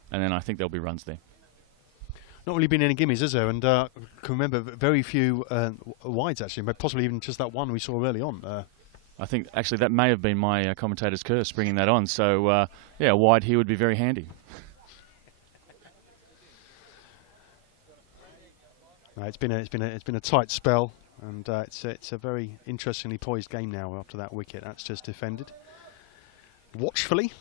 and then I think there'll be runs there. Not really been any gimmies, is there? And I can remember very few wides, actually, but possibly even just that one we saw early on. I think actually that may have been my commentator's curse bringing that on. So yeah, a wide here would be very handy. No, it's been a tight spell, and it's a very interestingly poised game now after that wicket. That's just defended watchfully.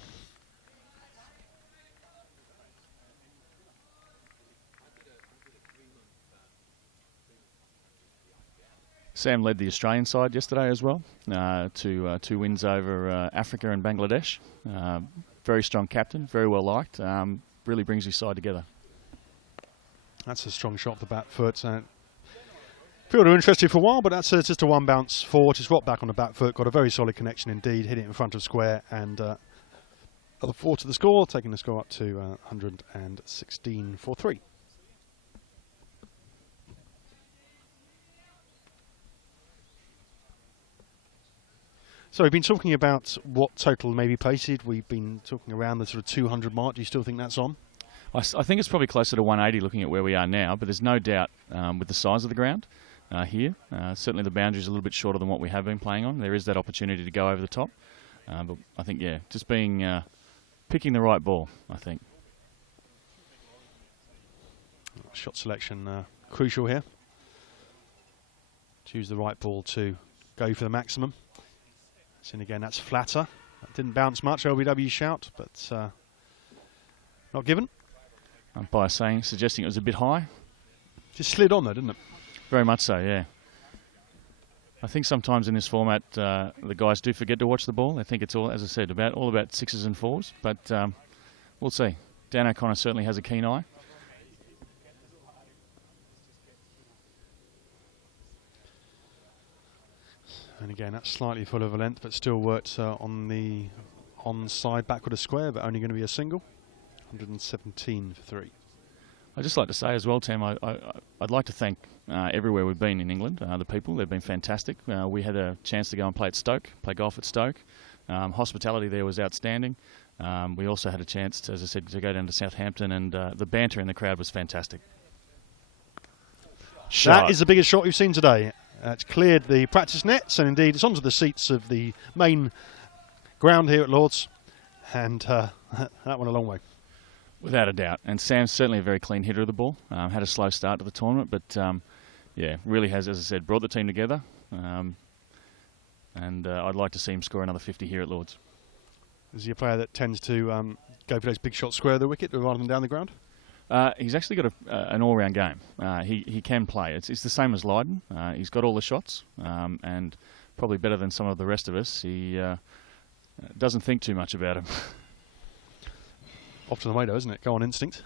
Sam led the Australian side yesterday as well to 2 wins over Africa and Bangladesh. Very strong captain, very well liked. Really brings his side together. That's a strong shot, the bat foot. Fielder interested for a while, but that's just a one bounce forward. Just rocked back on the bat foot. Got a very solid connection indeed. Hit it in front of square and other 4 to the score, taking the score up to 116 for 3. So we've been talking about what total may be pasted. We've been talking around the sort of 200 mark. Do you still think that's on? I think it's probably closer to 180 looking at where we are now, but there's no doubt with the size of the ground here. Certainly the boundary is a little bit shorter than what we have been playing on. There is that opportunity to go over the top. But I think, yeah, just picking the right ball, I think. Shot selection crucial here. Choose the right ball to go for the maximum. And again, that's flatter. That didn't bounce much, LBW shout, but not given. Umpire suggesting it was a bit high. Just slid on though, didn't it? Very much so, yeah. I think sometimes in this format, the guys do forget to watch the ball. They think it's all, as I said, all about sixes and fours. But we'll see. Dan O'Connor certainly has a keen eye. And again, that's slightly full of a length, but still worked on the onside backward of square, but only going to be a single. 117 for 3. I'd just like to say as well, Tim, I'd like to thank everywhere we've been in England, the people. They've been fantastic. We had a chance to go and play golf at Stoke. Hospitality there was outstanding. We also had a chance, to, as I said, to go down to Southampton, and the banter in the crowd was fantastic. That is the biggest shot we've seen today. It's cleared the practice nets, and indeed it's onto the seats of the main ground here at Lord's, and that went a long way. Without a doubt. And Sam's certainly a very clean hitter of the ball. Had a slow start to the tournament, but yeah, really has, as I said, brought the team together. And I'd like to see him score another 50 here at Lord's. Is he a player that tends to go for those big shots square of the wicket rather than down the ground? He's actually got an all-round game. He can play. It's the same as Lydon. He's got all the shots, and probably better than some of the rest of us. He doesn't think too much about him. Off to the way though, isn't it? Go on instinct.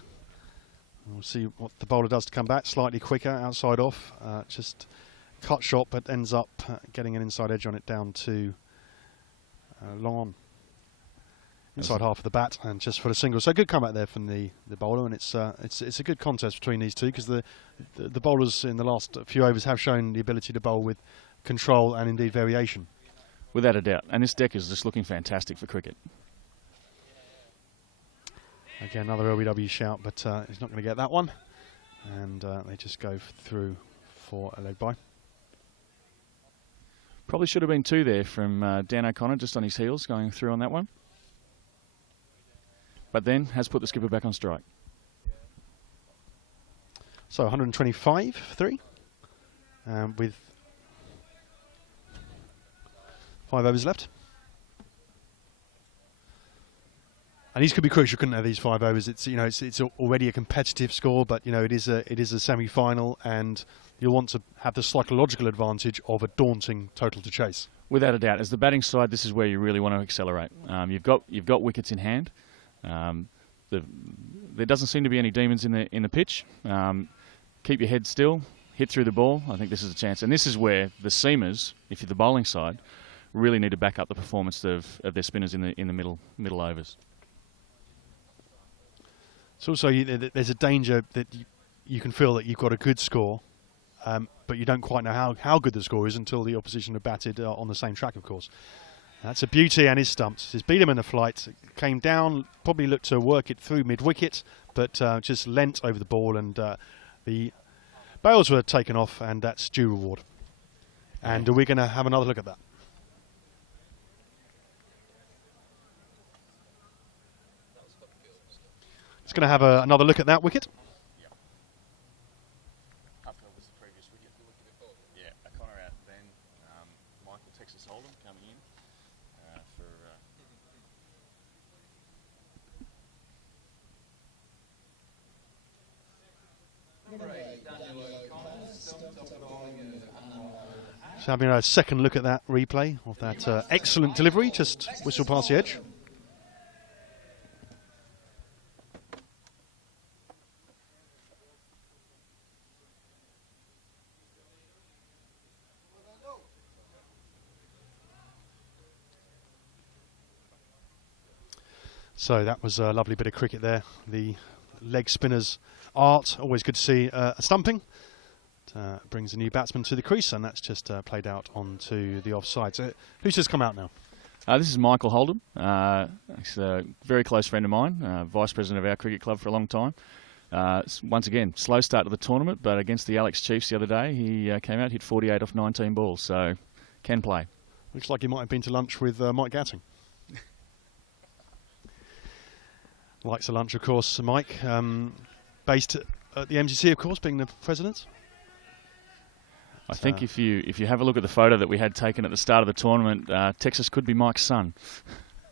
We'll see what the bowler does to come back. Slightly quicker, outside off. Just cut shot, but ends up getting an inside edge on it down to long on. Inside half of the bat, and just for the single. So good comeback there from the bowler, and it's a good contest between these two, because the bowlers in the last few overs have shown the ability to bowl with control and indeed variation. Without a doubt. And this deck is just looking fantastic for cricket. Again, another LBW shout, but he's not going to get that one. And they just go through for a leg bye. Probably should have been 2 there from Dan O'Connor, just on his heels, going through on that one. But then has put the skipper back on strike. So 125 for 3, with 5 overs left. And these could be crucial, couldn't they? These 5 overs. It's it's already a competitive score, but it is a semi-final, and you'll want to have the psychological advantage of a daunting total to chase. Without a doubt, as the batting side, this is where you really want to accelerate. You've got wickets in hand. There doesn't seem to be any demons in the pitch. Keep your head still, hit through the ball. I think this is a chance, and this is where the seamers, if you're the bowling side, really need to back up the performance of their spinners in the middle overs. It's also there's a danger that you can feel that you've got a good score, but you don't quite know how good the score is until the opposition have batted on the same track, of course. That's a beauty, and he's stumped. He's beat him in the flight, came down, probably looked to work it through mid-wicket, but just leant over the ball, and the bails were taken off, and that's due reward. And we're going to have another look at that. It's going to have another look at that wicket. Uphill was the previous wicket. Yeah, O'Connor out then. Michael Texas Hold'em coming in for. So having a second look at that replay of that excellent delivery, just whistle past the edge. So that was a lovely bit of cricket there. The leg spinner's art, always good to see a stumping. Brings a new batsman to the crease, and that's just played out onto the offside. So who's just come out now? This is Michael Hold'em. He's a very close friend of mine, vice president of our cricket club for a long time. Once again, slow start to the tournament, but against the Alex Chiefs the other day, he came out, hit 48 off 19 balls, so can play. Looks like he might have been to lunch with Mike Gatting. Likes a lunch, of course, Mike. Based at the MCC, of course, being the president. I think if you have a look at the photo that we had taken at the start of the tournament, Texas could be Mike's son.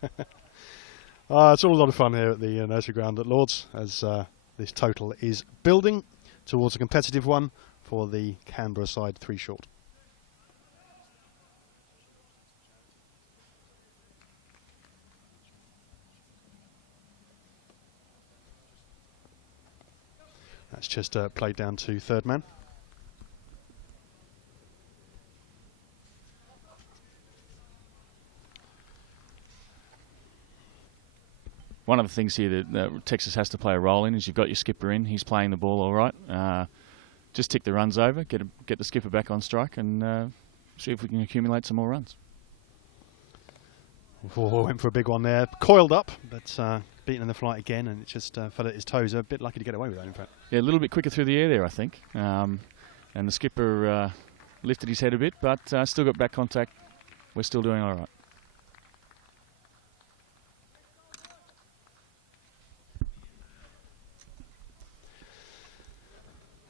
It's all a lot of fun here at the Nursery Ground at Lords, as this total is building towards a competitive one for the Canberra side, 3 short. That's just played down to third man. One of the things here that Texas has to play a role in is you've got your skipper in, he's playing the ball all right. Just tick the runs over, get the skipper back on strike, and see if we can accumulate some more runs. Went for a big one there, coiled up, but beaten in the flight again, and it just fell at his toes. A bit lucky to get away with that, in fact. Yeah, a little bit quicker through the air there, I think. And the skipper lifted his head a bit, but still got back contact. We're still doing all right.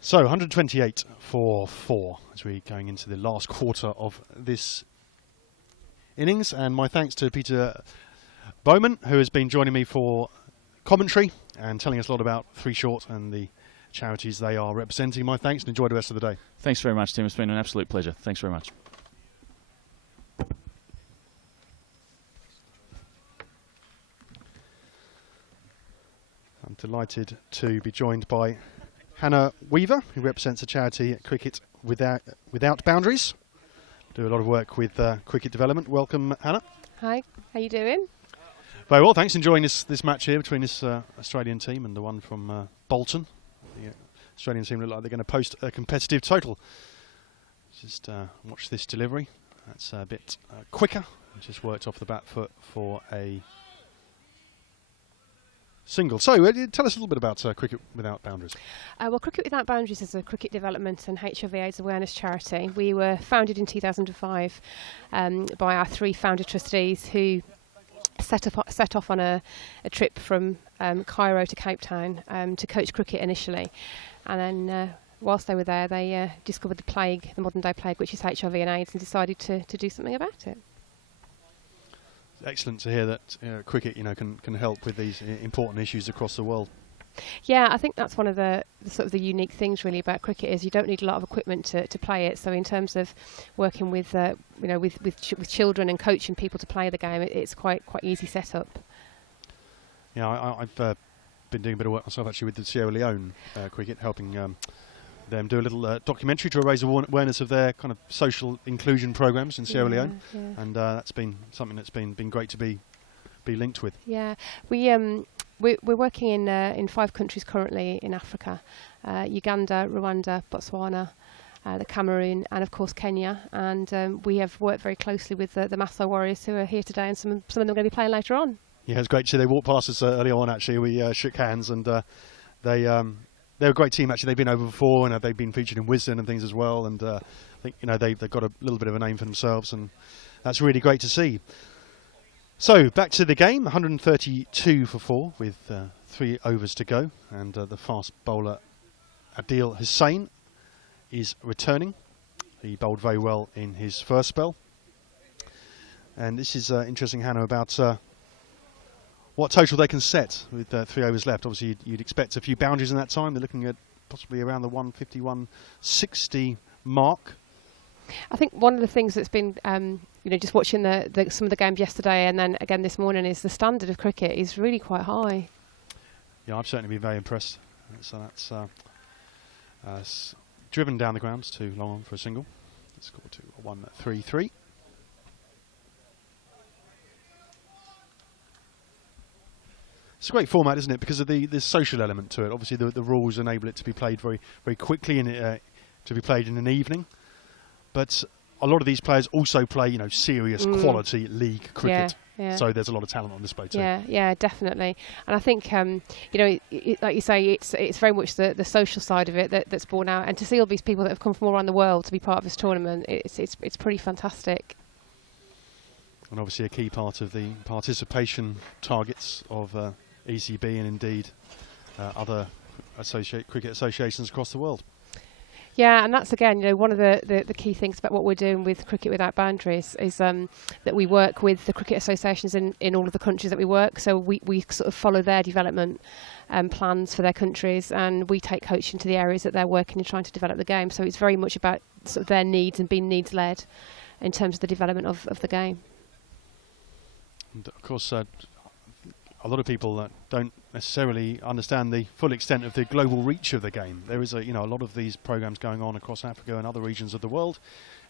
So 128 for 4 as we're going into the last quarter of this innings, and my thanks to Peter Bowman, who has been joining me for commentary and telling us a lot about 3 short and the charities they are representing. My thanks, and enjoy the rest of the day. Thanks very much, Tim. It's been an absolute pleasure. Thanks very much. I'm delighted to be joined by Hannah Weaver, who represents a charity Cricket Without Boundaries. Do a lot of work with cricket development. Welcome, Hannah. Hi, how you doing? Very well, thanks. Enjoying this match here between this Australian team and the one from Bolton. The Australian team look like they're going to post a competitive total. Just watch this delivery. That's a bit quicker. Just worked off the back foot for a single. So, tell us a little bit about Cricket Without Boundaries. Well, Cricket Without Boundaries is a cricket development and HIV/AIDS awareness charity. We were founded in 2005 by our 3 founder trustees who set off on a trip from Cairo to Cape Town to coach cricket initially, and then whilst they were there, they discovered the plague, the modern day plague, which is HIV and AIDS, and decided to do something about it. Excellent to hear that cricket, can help with these important issues across the world. Yeah, I think that's one of the sort of the unique things really about cricket is you don't need a lot of equipment to play it. So in terms of working with with children and coaching people to play the game, it's quite easy setup. Yeah, I've been doing a bit of work myself actually with the Sierra Leone cricket, helping them do a little documentary to raise awareness of their kind of social inclusion programs in Sierra Leone, and that's been something that's been great to be linked with. Yeah, we're working in 5 countries currently in Africa: Uganda, Rwanda, Botswana, the Cameroon, and of course Kenya. And we have worked very closely with the Maasai Warriors who are here today, and some of them are going to be playing later on. Yeah, it's great to see they walked past us early on. Actually, we shook hands, and they're a great team. Actually, they've been over before, and they've been featured in Wisden and things as well. And I think they've got a little bit of a name for themselves, and that's really great to see. So back to the game, 132 for 4 with 3 overs to go, and the fast bowler Adil Hussain is returning. He bowled very well in his first spell, and this is interesting, Hannah, about what total they can set with 3 overs left. Obviously, you'd expect a few boundaries in that time. They're looking at possibly around the 150, 160 mark. I think one of the things that's been, just watching some of the games yesterday and then again this morning is the standard of cricket is really quite high. Yeah, I've certainly been very impressed. So that's driven down the grounds to long on for a single. Let's go to 1-3-3. It's a great format, isn't it? Because of the social element to it. Obviously, the rules enable it to be played very, very quickly and to be played in an evening. But a lot of these players also play, serious quality league cricket. Yeah. So there's a lot of talent on display too. Yeah, yeah, definitely. And I think, you know, like you say, it's very much the social side of it that's borne out. And to see all these people that have come from all around the world to be part of this tournament, it's pretty fantastic. And obviously a key part of the participation targets of ECB and indeed other cricket associations across the world. Yeah, and that's again, you know, one of the key things about what we're doing with Cricket Without Boundaries is that we work with the cricket associations in all of the countries that we work. So we sort of follow their development plans for their countries, and we take coaching to the areas that they're working and trying to develop the game. So it's very much about sort of their needs and being needs led in terms of the development of the game. And of course, a lot of people don't necessarily understand the full extent of the global reach of the game. There is a lot of these programs going on across Africa and other regions of the world,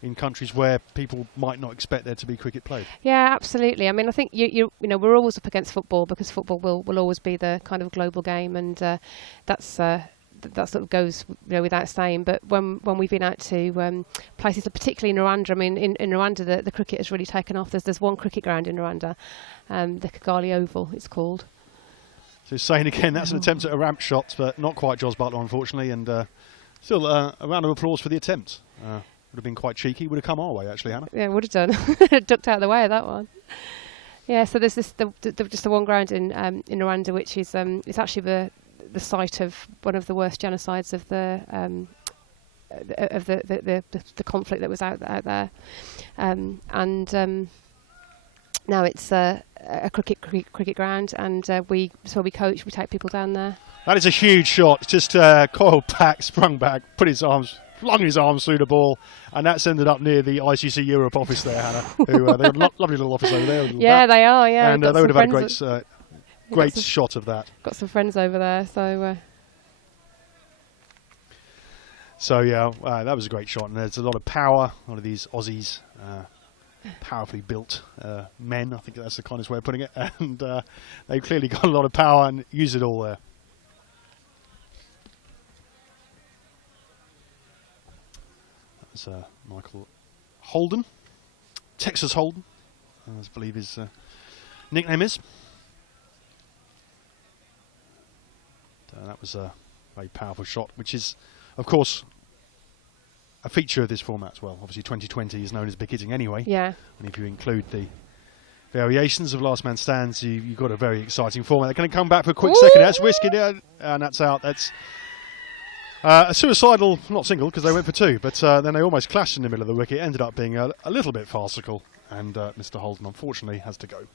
in countries where people might not expect there to be cricket played. Yeah, absolutely. I mean, I think you know we're always up against football because football will always be the kind of global game, and that sort of goes, you know, without saying. But when we've been out to places, particularly in Rwanda, I mean, in Rwanda the cricket has really taken off. There's one cricket ground in Rwanda, the Kigali Oval it's called. So saying again, that's an attempt at a ramp shot, but not quite Jos Buttler, unfortunately, and still a round of applause for the attempt. Would have been quite cheeky, would have come our way actually, Hannah. Yeah, would have done. Ducked out of the way of that one. Yeah, so there's just the one ground in Rwanda, which is it's actually the site of one of the worst genocides of the conflict that was out there, and now it's a cricket ground, and we coach. We take people down there. That is a huge shot. Just coiled back, sprung back, flung his arms through the ball, and that's ended up near the ICC Europe office there, Hannah. Who they've got a lovely little office over there. Yeah, they are. Yeah, and they would have had a great shot of that. Got some friends over there, so. So yeah, that was a great shot, and there's a lot of power. A lot of these Aussies, powerfully built men. I think that's the kindest way of putting it. And they've clearly got a lot of power and use it all there. That's Michael Holden, Texas Holden, as I believe his nickname is. That was a very powerful shot, which is, of course, a feature of this format as well. Obviously, 2020 is known as big hitting anyway. Yeah. And if you include the variations of last man stands, you've got a very exciting format. They're going to come back for a quick second. That's whiskey down, and that's out. That's a suicidal, not single, because they went for two, but then they almost clashed in the middle of the wicket. It ended up being a little bit farcical, and Mr. Holden, unfortunately, has to go.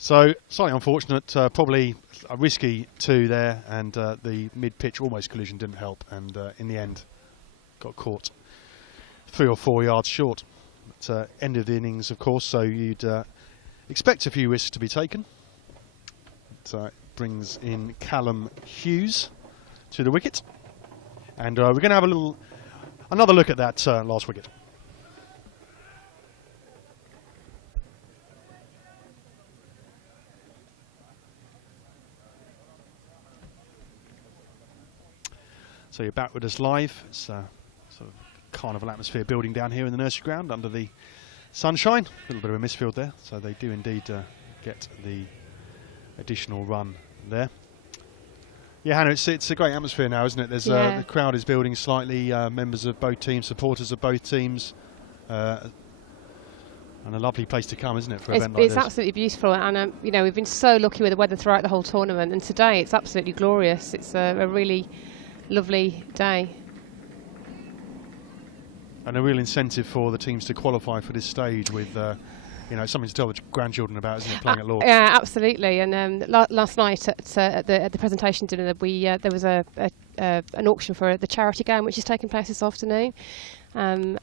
So, slightly unfortunate, probably a risky two there, and the mid-pitch almost collision didn't help, and in the end got caught 3 or 4 yards short. But, end of the innings, of course, so you'd expect a few risks to be taken. So it brings in Callum Hughes to the wicket, and we're going to have another look at that last wicket. So you're back with us live. It's sort of carnival atmosphere building down here in the Nursery Ground under the sunshine. A little bit of a misfield there, so they do indeed get the additional run there. Yeah, Hannah, it's a great atmosphere now, isn't it? There's the crowd is building slightly. Members of both teams, supporters of both teams, and a lovely place to come, isn't it, for an event like this? It's absolutely beautiful, and you know, we've been so lucky with the weather throughout the whole tournament, and today it's absolutely glorious. It's a really lovely day. And a real incentive for the teams to qualify for this stage with, you know, something to tell the grandchildren about, isn't it, playing at Lords? Yeah, absolutely. And last night at the presentation dinner, there was an auction for the charity game, which is taking place this afternoon. Sorry,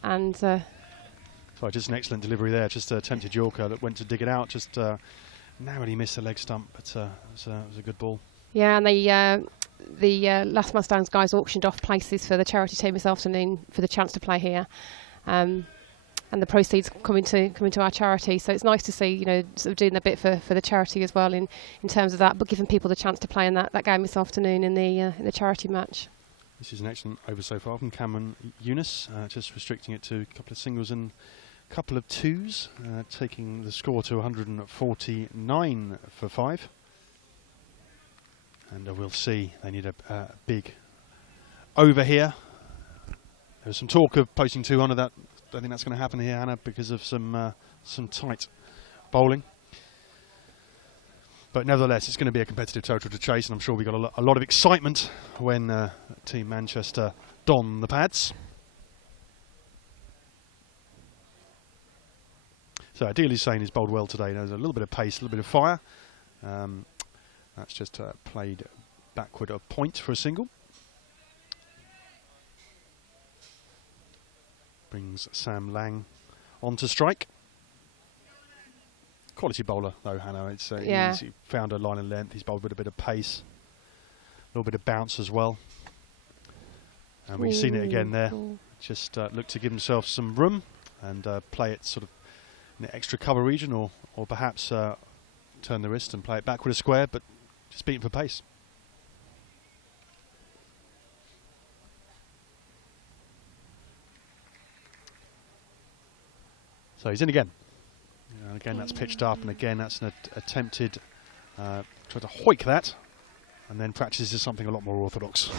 just an excellent delivery there. Just a attempted Yorker that went to dig it out, just narrowly missed the leg stump, but it was a good ball. Yeah, and the Last Man Stands guys auctioned off places for the charity team this afternoon for the chance to play here. the proceeds coming to our charity. So it's nice to see, you know, sort of doing a bit for the charity as well in terms of that, but giving people the chance to play in that game this afternoon in the charity match. This is an excellent over so far from Cameron Eunice, just restricting it to a couple of singles and a couple of twos, taking the score to 149 for 5. And we'll see, they need a big over here. There was some talk of posting 200. That, I don't think that's going to happen here, Hannah, because of some tight bowling. But nevertheless, it's going to be a competitive total to chase, and I'm sure we got a lot of excitement when Team Manchester don the pads. So Adil Hussain is bowled well today. There's a little bit of pace, a little bit of fire. That's just played backward a point for a single. Brings Sam Lang on to strike. Quality bowler though, Hannah. It's he found a line of length. He's bowled with a bit of pace, a little bit of bounce as well. And we've seen it again there. Just look to give himself some room and play it sort of in the extra cover region, or perhaps turn the wrist and play it backward a square, but just beating for pace. So he's in again. And again, that's pitched up, and again, that's an attempted try to hoik that, and then practices something a lot more orthodox.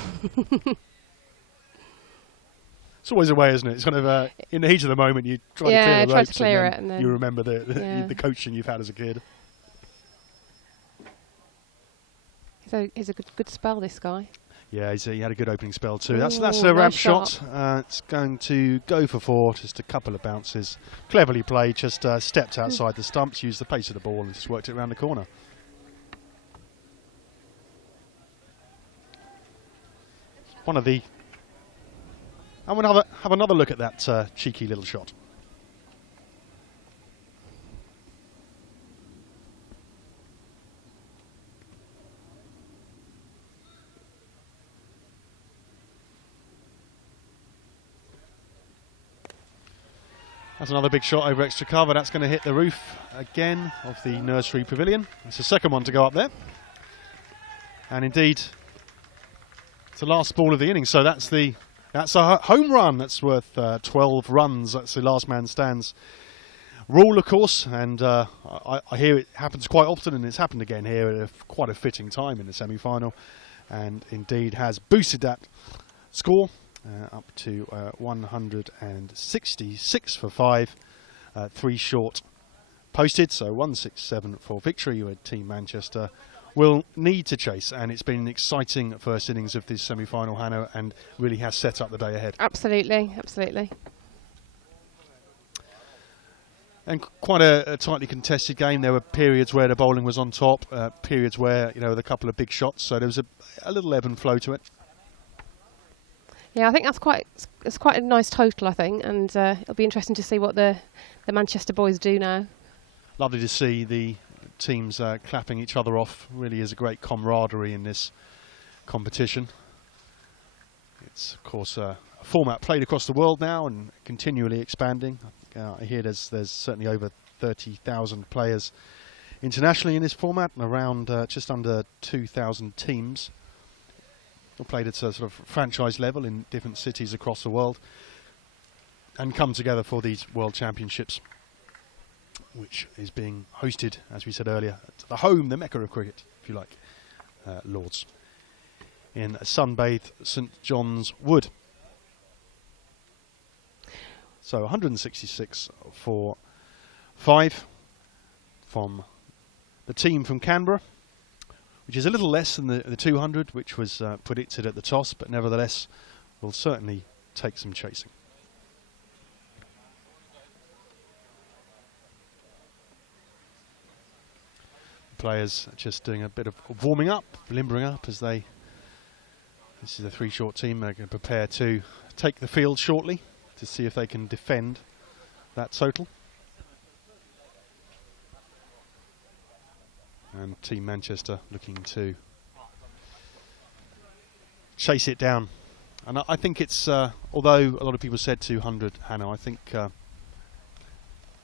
It's always a way, isn't it? It's kind of in the heat of the moment, you try to clear the ropes, and then you remember the coaching you've had as a kid. So he's a good spell, this guy. Yeah, he had a good opening spell too. That's a ramp shot. It's going to go for 4. Just a couple of bounces. Cleverly played. Just stepped outside the stumps, used the pace of the ball, and just worked it around the corner. One of the. And we'll have another look at that cheeky little shot. That's another big shot over extra cover. That's going to hit the roof again of the nursery pavilion. It's the second one to go up there. And indeed, it's the last ball of the innings. So that's a home run. That's worth 12 runs. That's the last man stands rule, of course. And I hear it happens quite often, and it's happened again here at quite a fitting time in the semi-final. And indeed has boosted that score. Up to 166 for 5, 3 short posted, so 167 for victory. Where Team Manchester will need to chase, and it's been an exciting first innings of this semi-final, Hannah, and really has set up the day ahead. Absolutely, absolutely. And quite a tightly contested game. There were periods where the bowling was on top, periods where, you know, with a couple of big shots, so there was a little ebb and flow to it. Yeah, I think it's quite a nice total, I think, and it'll be interesting to see what the Manchester boys do now. Lovely to see the teams clapping each other off. Really is a great camaraderie in this competition. It's, of course, a format played across the world now and continually expanding. I hear there's certainly over 30,000 players internationally in this format, and around just under 2,000 teams. All played at a sort of franchise level in different cities across the world, and come together for these World Championships, which is being hosted, as we said earlier, at the home, the Mecca of cricket, if you like, Lords, in Sunbathe St John's Wood. So 166 for 5 from the team from Canberra, which is a little less than the 200, which was predicted at the toss, but nevertheless will certainly take some chasing. Players just doing a bit of warming up, limbering up as they. This is a 3 short team. They're going to prepare to take the field shortly to see if they can defend that total. And Team Manchester looking to chase it down. And I think it's, although a lot of people said 200, Hannah, I think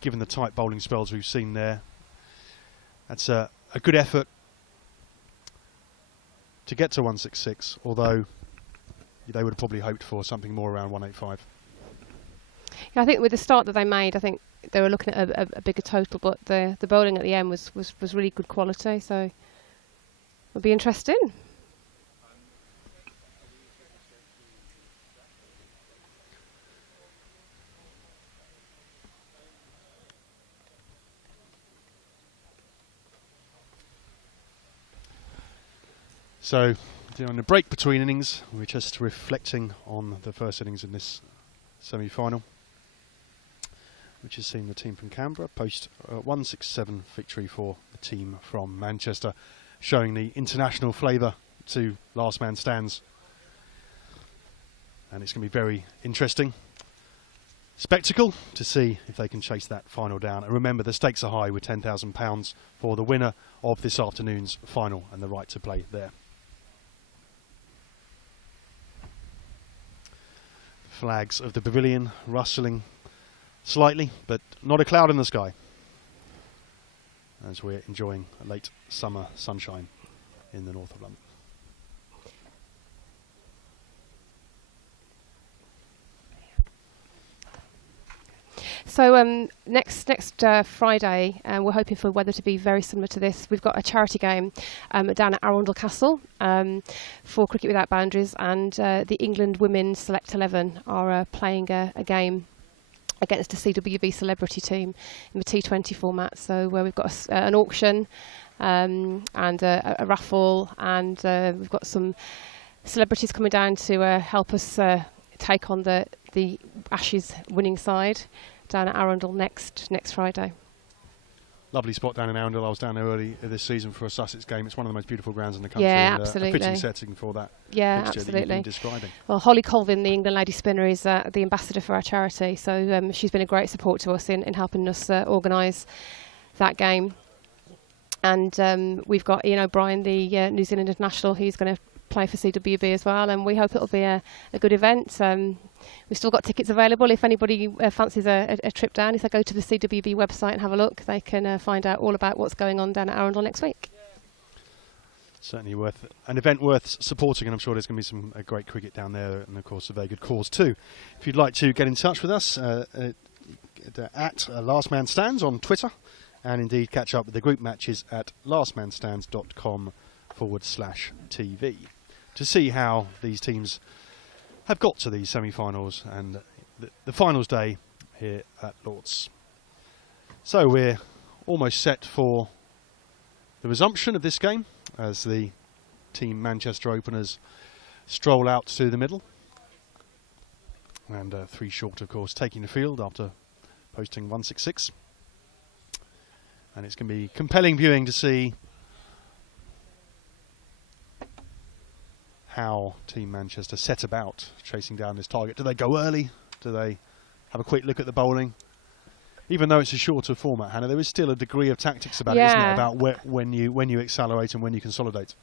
given the tight bowling spells we've seen there. That's a good effort to get to 166, although they would have probably hoped for something more around 185. Yeah, I think with the start that they made, I think they were looking at a bigger total, but the bowling at the end was really good quality, so it'll be interesting. So, on a break between innings, we're just reflecting on the first innings in this semi-final, which has seen the team from Canberra post 167 victory for the team from Manchester, showing the international flavour to last man stands. And it's going to be very interesting spectacle to see if they can chase that final down. And remember, the stakes are high with £10,000 for the winner of this afternoon's final and the right to play there. Flags of the pavilion rustling slightly, but not a cloud in the sky, as we're enjoying a late summer sunshine in the north of London. So next Friday, we're hoping for weather to be very similar to this. We've got a charity game down at Arundel Castle for Cricket Without Boundaries, and the England Women's Select 11 are playing a game against a CWB celebrity team in the T20 format. So we've got an auction and a raffle, and we've got some celebrities coming down to help us take on the Ashes winning side down at Arundel next Friday. Lovely spot down in Arundel. I was down there early this season for a Sussex game. It's one of the most beautiful grounds in the country. Yeah, and absolutely. A fitting setting for that. Yeah, mixture absolutely. that you've been describing. Well, Holly Colvin, the England lady spinner, is the ambassador for our charity. So she's been a great support to us in helping us organise that game. And we've got Ian O'Brien, the New Zealand international, who's going to play for CWB as well. And we hope it'll be a good event. We've still got tickets available if anybody fancies a trip down. If they go to the CWB website and have a look, they can find out all about what's going on down at Arundel next week. Certainly an event worth supporting, and I'm sure there's going to be some great cricket down there, and of course a very good cause too. If you'd like to get in touch with us, at Last Man Stands on Twitter, and indeed catch up with the group matches at lastmanstands.com/TV to see how these teams have got to these semi-finals and the finals day here at Lord's. So we're almost set for the resumption of this game as the Team Manchester openers stroll out to the middle. And 3 short, of course, taking the field after posting 166. And it's going to be compelling viewing to see how Team Manchester set about chasing down this target. Do they go early? Do they have a quick look at the bowling? Even though it's a shorter format, Hannah, there is still a degree of tactics about it, isn't it? About when you accelerate and when you consolidate.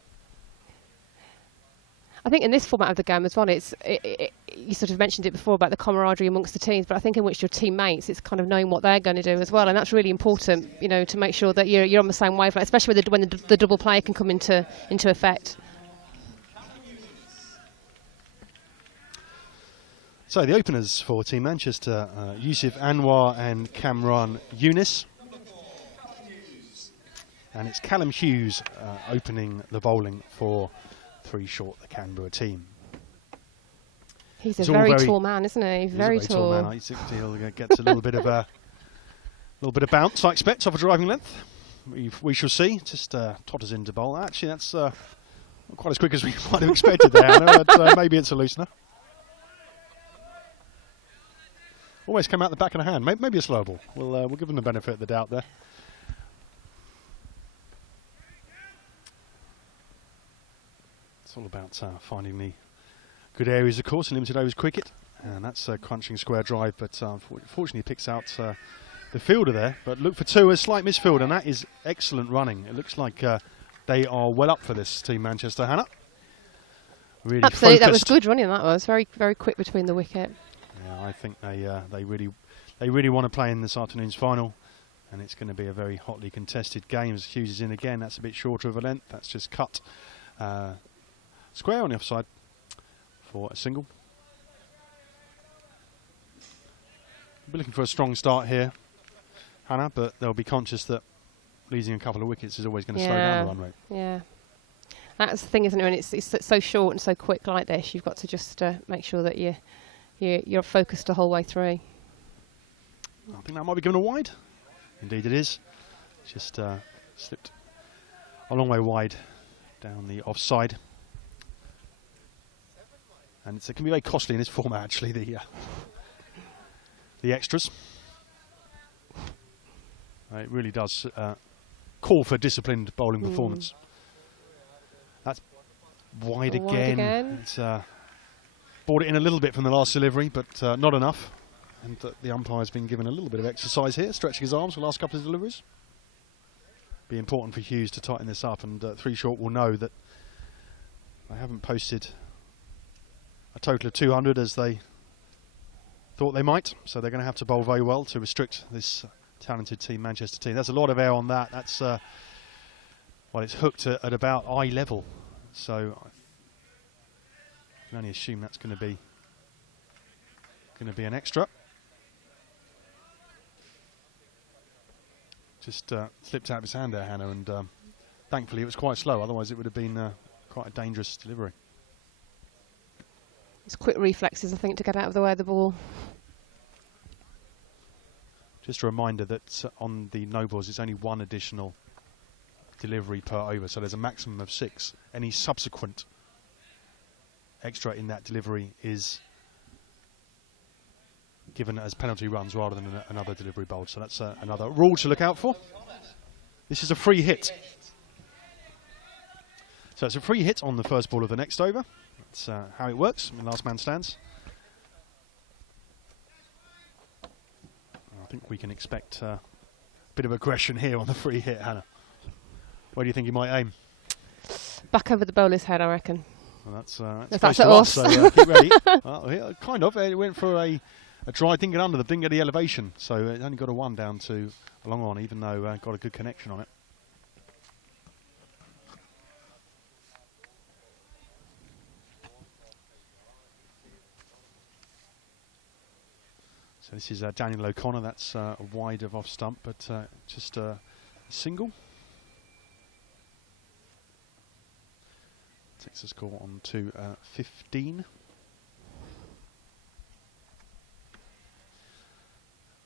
I think in this format of the game as well, you sort of mentioned it before about the camaraderie amongst the teams, but I think in which your teammates, it's kind of knowing what they're going to do as well, and that's really important, to make sure that you're on the same wavelength, especially when the double play can come into effect. So the openers for Team Manchester, Yusuf Anwar and Kamran Younis. And it's Callum Hughes opening the bowling for 3 short, the Canberra team. He's a very tall man, isn't he? Very tall. Man. He'll get a little bit of bounce, I expect, off a driving length. We shall see. Just totters into bowl. Actually, that's not quite as quick as we might have expected there, Anna, but maybe it's a loosener. Always come out the back of the hand. Maybe a slow ball. We'll give them the benefit of the doubt there. It's all about finding the good areas, of course, in limited overs cricket. And that's a crunching square drive, but unfortunately picks out the fielder there. But look for 2, a slight misfield, and that is excellent running. It looks like they are well up for this, Team Manchester. Hannah? Really absolutely, focused. That was good running, that was. Very, very quick between the wicket. Yeah, I think they really they really want to play in this afternoon's final, and it's going to be a very hotly contested game as Hughes is in again. That's a bit shorter of a length. That's just cut square on the offside for a single. We'll be looking for a strong start here, Hannah, but they'll be conscious that losing a couple of wickets is always going to slow down the run rate. Yeah. That's the thing, isn't it? When it's so short and so quick like this, you've got to just make sure that you're focused the whole way through. I think that might be given a wide. Indeed it is. Just slipped a long way wide down the offside. And it can be very costly in this format, actually, the extras. It really does call for disciplined bowling performance. That's wide again. It's brought it in a little bit from the last delivery, but not enough. And the umpire's been given a little bit of exercise here, stretching his arms for the last couple of deliveries. Be important for Hughes to tighten this up, and 3 short will know that they haven't posted a total of 200 as they thought they might, so they're going to have to bowl very well to restrict this talented team, Manchester team. There's a lot of air on that. That's well, it's hooked at about eye level, so I can only assume that's going to be an extra. Just slipped out of his hand there, Hannah, and thankfully it was quite slow, otherwise it would have been quite a dangerous delivery. It's quick reflexes, I think, to get out of the way of the ball. Just a reminder that on the no balls it's only 1 additional delivery per over, so there's a maximum of 6. Any subsequent extra in that delivery is given as penalty runs rather than another delivery bowled, so that's another rule to look out for. This is a free hit. So it's a free hit on the first ball of the next over. That's how it works in last man stands. I think we can expect a bit of aggression here on the free hit, Hannah. Where do you think he might aim? Back over the bowler's head, I reckon. Well, that's close to us, so keep ready. Yeah, kind of. It went for a try, didn't get under them, didn't get the elevation, so it only got a 1 down to a long on, even though got a good connection on it. So this is Daniel O'Connor. That's wide of off stump, but just a single. Takes the score on to 15.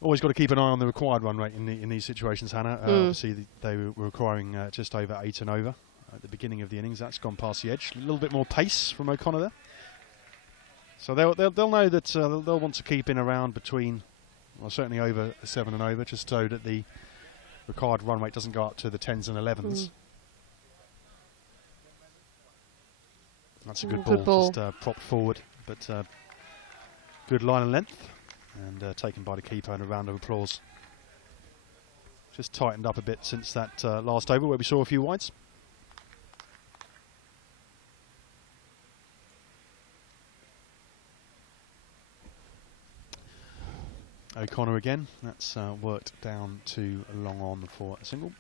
Always got to keep an eye on the required run rate in these situations, Hannah. Obviously, they were requiring just over 8 and over at the beginning of the innings. That's gone past the edge. A little bit more pace from O'Connor there. So they'll know that they'll want to keep in around between, well, certainly over 7 and over, just so that the required run rate doesn't go up to the 10s and 11s. That's a good ball. Just propped forward, but good line and length, and taken by the keeper, and a round of applause. Just tightened up a bit since that last over where we saw a few wides. O'Connor again, that's worked down to long on for a single.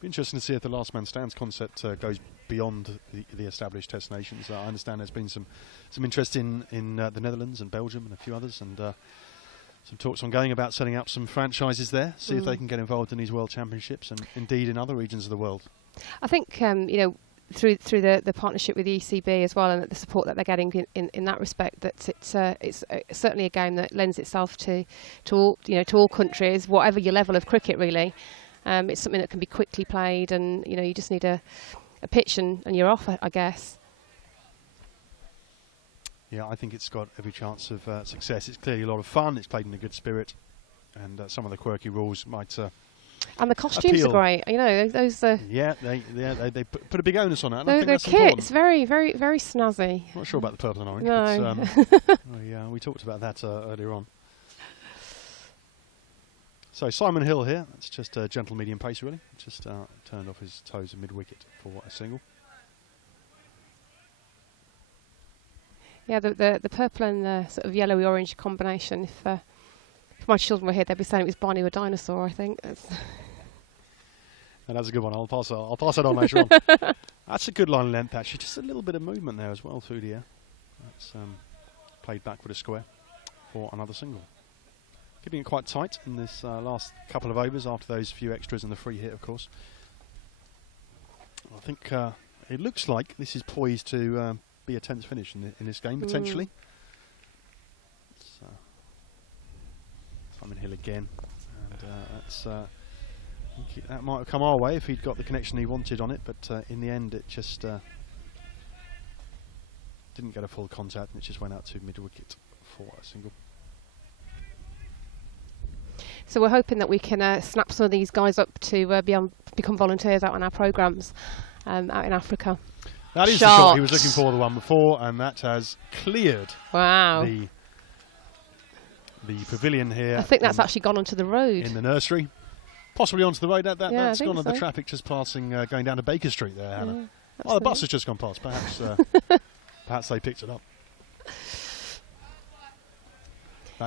Be interesting to see if the last man stands concept goes beyond the established test nations. I understand there's been some interest in the Netherlands and Belgium and a few others, and some talks ongoing about setting up some franchises there, see if they can get involved in these World Championships and indeed in other regions of the world. I think you know, through the partnership with the ECB as well, and the support that they're getting in that respect, that it's certainly a game that lends itself to all countries, whatever your level of cricket really. It's something that can be quickly played, and you just need a pitch and you're off, I guess. Yeah, I think it's got every chance of success. It's clearly a lot of fun. It's played in a good spirit, and some of the quirky rules might. And the costumes appeal. are great. Those. Yeah, they put a big onus on it. Their kit's very snazzy. I'm not sure about the purple and orange. No. But, yeah, we talked about that earlier on. So Simon Hill here. That's just a gentle medium pace, really. Just turned off his toes at mid wicket for a single. Yeah, the purple and the sort of yellowy orange combination. If my children were here, they'd be saying it was Barney a dinosaur. I think. And that's a good one. I'll pass it on later on. That's a good line of length actually. Just a little bit of movement there as well through the air. That's played back with a square for another single. Keeping it quite tight in this last couple of overs after those few extras and the free hit, of course. I think it looks like this is poised to be a tense finish in this game, potentially. So, Simon Hill again. And that might have come our way if he'd got the connection he wanted on it, but in the end it just didn't get a full contact, and it just went out to mid-wicket for a single. So we're hoping that we can snap some of these guys up to become volunteers out on our programmes out in Africa. That is the shot he was looking for, the one before, and that has cleared the pavilion here. I think that's actually gone onto the road. In the nursery. Possibly onto the road. That's gone on the traffic just passing, going down to Baker Street there, Hannah. Oh, the bus has just gone past. Perhaps perhaps they picked it up.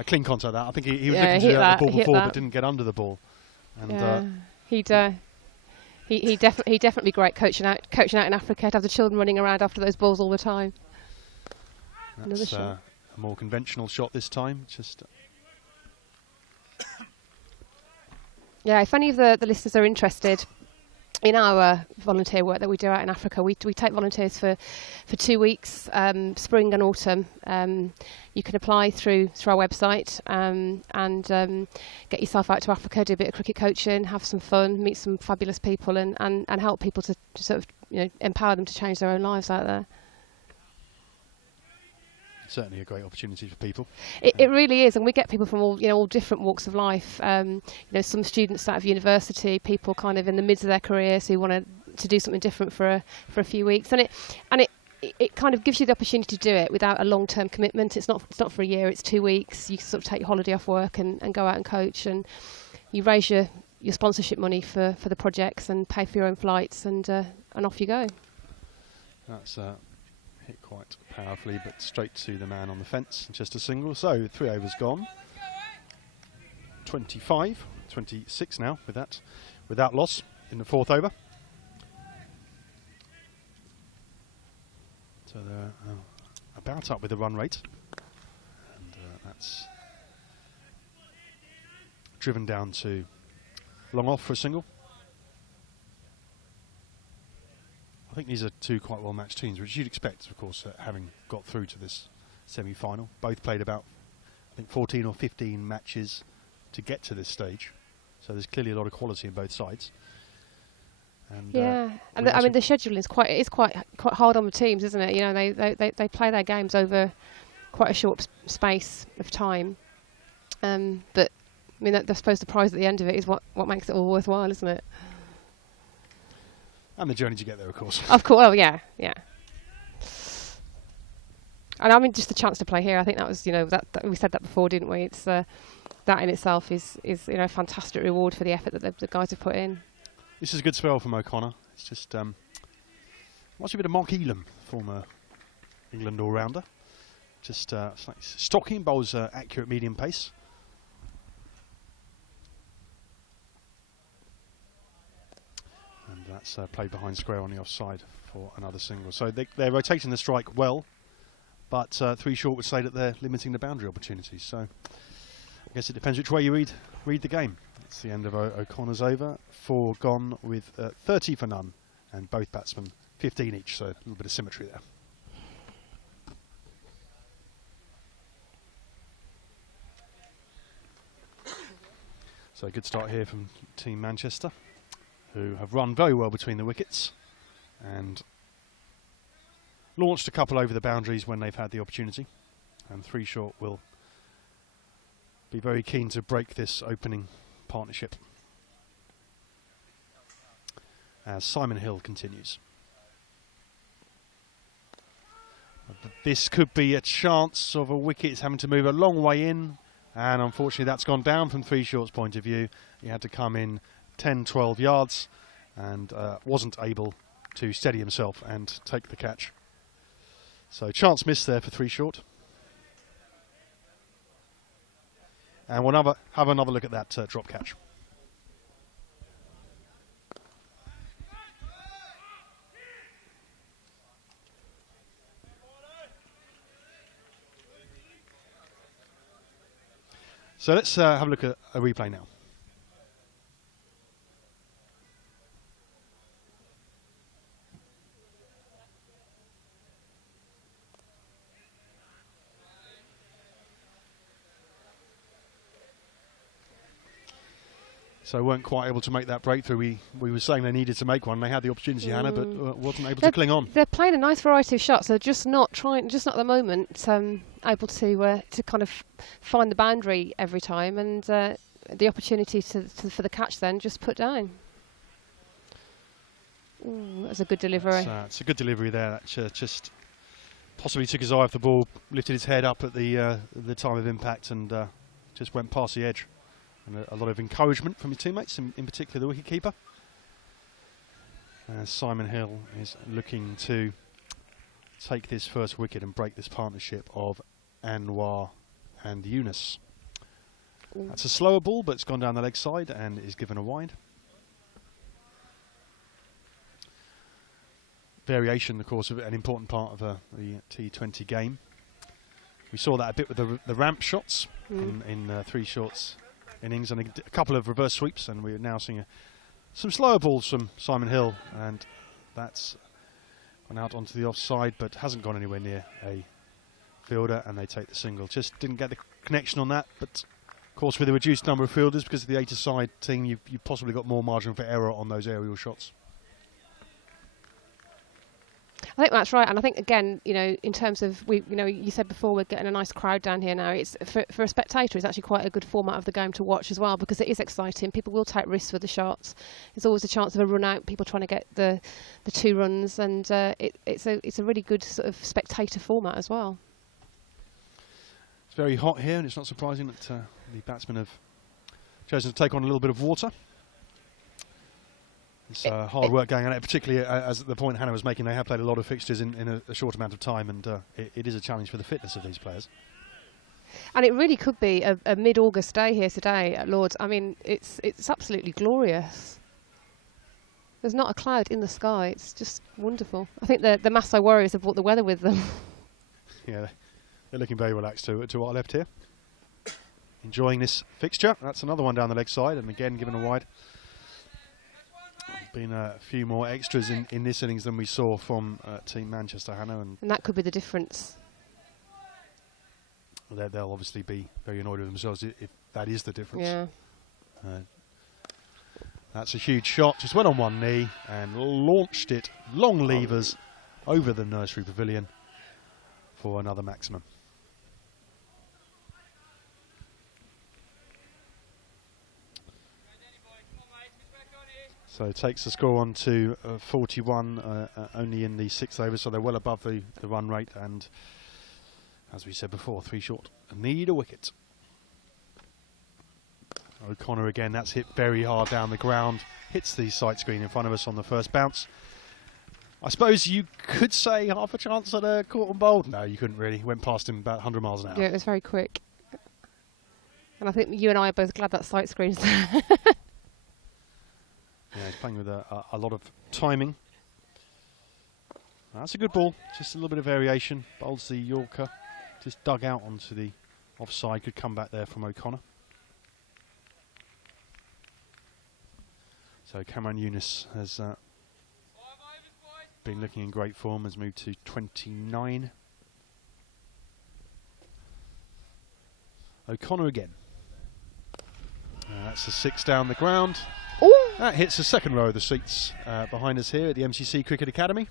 Clean contact that. I think he was looking to the ball before, but didn't get under the ball. And he'd definitely be great coaching out in Africa. To have the children running around after those balls all the time. That's a more conventional shot this time. Just. Yeah, if any of the listeners are interested in our volunteer work that we do out in Africa, we take volunteers for 2 weeks, spring and autumn. You can apply through our website and get yourself out to Africa, do a bit of cricket coaching, have some fun, meet some fabulous people, and help people to sort of empower them to change their own lives out there. Certainly a great opportunity for people. It really is, and we get people from all different walks of life. Some students out of university, people kind of in the midst of their careers who want to do something different for a few weeks, and it kind of gives you the opportunity to do it without a long-term commitment. It's not for a year. It's 2 weeks. You sort of take your holiday off work and go out and coach, and you raise your sponsorship money for the projects and pay for your own flights, and off you go. That's hit quite powerfully, but straight to the man on the fence, just a single. So 3 overs gone. 26 now without loss in the 4th over. So they're about up with the run rate, and that's driven down to long off for a single. I think these are 2 quite well matched teams, which you'd expect, of course, having got through to this semi-final. Both played about, I think, 14 or 15 matches to get to this stage. So there's clearly a lot of quality in both sides. And and I mean the scheduling is quite hard on the teams, isn't it? They play their games over quite a short space of time. But I mean, I suppose the prize at the end of it is what makes it all worthwhile, isn't it? And the journey to get there, of course. Of course, oh yeah. And I mean, just the chance to play here. I think that was, that we said that before, didn't we? It's that in itself is a fantastic reward for the effort that the guys have put in. This is a good spell from O'Connor. It's just what's a bit of Mark Elam, former England all-rounder. Just stocky, bowls accurate medium pace. And that's played behind square on the offside for another single. So they're rotating the strike well, but 3 short would say that they're limiting the boundary opportunities. So I guess it depends which way you read the game. It's the end of O'Connor's over. 4 gone with 30 for none, and both batsmen 15 each. So a little bit of symmetry there. So a good start here from Team Manchester, who have run very well between the wickets and launched a couple over the boundaries when they've had the opportunity. And 3 short will be very keen to break this opening partnership as Simon Hill continues. This could be a chance of a wicket. It's having to move a long way in, and unfortunately that's gone down from 3 short's point of view. He had to come in 10-12 yards and wasn't able to steady himself and take the catch. So chance missed there for 3 short. And we'll have another look at that drop catch. So let's have a look at a replay now. So weren't quite able to make that breakthrough. We were saying they needed to make one. They had the opportunity, Hannah, but wasn't able to cling on. They're playing a nice variety of shots. They're just not at the moment able to kind of find the boundary every time, and the opportunity for the catch then just put down. Ooh, that was a good delivery. It's a good delivery there. That just possibly took his eye off the ball, lifted his head up at the time of impact, and just went past the edge. And a lot of encouragement from his teammates, in particular the wicketkeeper. Simon Hill is looking to take this first wicket and break this partnership of Anwar and Yunus. That's a slower ball, but it's gone down the leg side and is given a wide. Variation, of course, of an important part of the T20 game. We saw that a bit with the ramp shots in 3 shorts innings, and a couple of reverse sweeps, and we're now seeing some slower balls from Simon Hill, and that's gone out onto the offside, but hasn't gone anywhere near a fielder, and they take the single. Just didn't get the connection on that, but of course with a reduced number of fielders, because of the 8-a-side team, you've possibly got more margin for error on those aerial shots. I think that's right, and I think again, in terms of you said before we're getting a nice crowd down here now. It's for a spectator, it's actually quite a good format of the game to watch as well, because it is exciting. People will take risks with the shots. There's always a chance of a run out. People trying to get the 2 runs, and it's a really good sort of spectator format as well. It's very hot here, and it's not surprising that the batsmen have chosen to take on a little bit of water. It's hard work going on it, particularly as the point Hannah was making. They have played a lot of fixtures in a short amount of time, and it is a challenge for the fitness of these players. And it really could be a mid-August day here today at Lord's. I mean, it's absolutely glorious. There's not a cloud in the sky. It's just wonderful. I think the Maasai Warriors have brought the weather with them. Yeah, they're looking very relaxed to our left here. Enjoying this fixture. That's another one down the leg side, and again given a wide. Been a few more extras in this innings than we saw from Team Manchester, Hannah. And that could be the difference. They'll obviously be very annoyed with themselves if that is the difference. Yeah. That's a huge shot. Just went on one knee and launched it long levers over the nursery pavilion for another maximum. So it takes the score on to 41 only in the 6th over, so they're well above the run rate, and as we said before, 3 short. Need a wicket. O'Connor again, that's hit very hard down the ground, hits the sight screen in front of us on the first bounce. I suppose you could say half a chance at a caught and bowled. No, you couldn't really. Went past him about 100 miles an hour. Yeah, it was very quick. And I think you and I are both glad that sight screen's there. Yeah, he's playing with a lot of timing. That's a good ball. Just a little bit of variation. Bowls the Yorker. Just dug out onto the offside. Good comeback there from O'Connor. So Cameron Yunus has been looking in great form. Has moved to 29. O'Connor again. That's a 6 down the ground. Ooh. That hits the second row of the seats behind us here at the MCC Cricket Academy.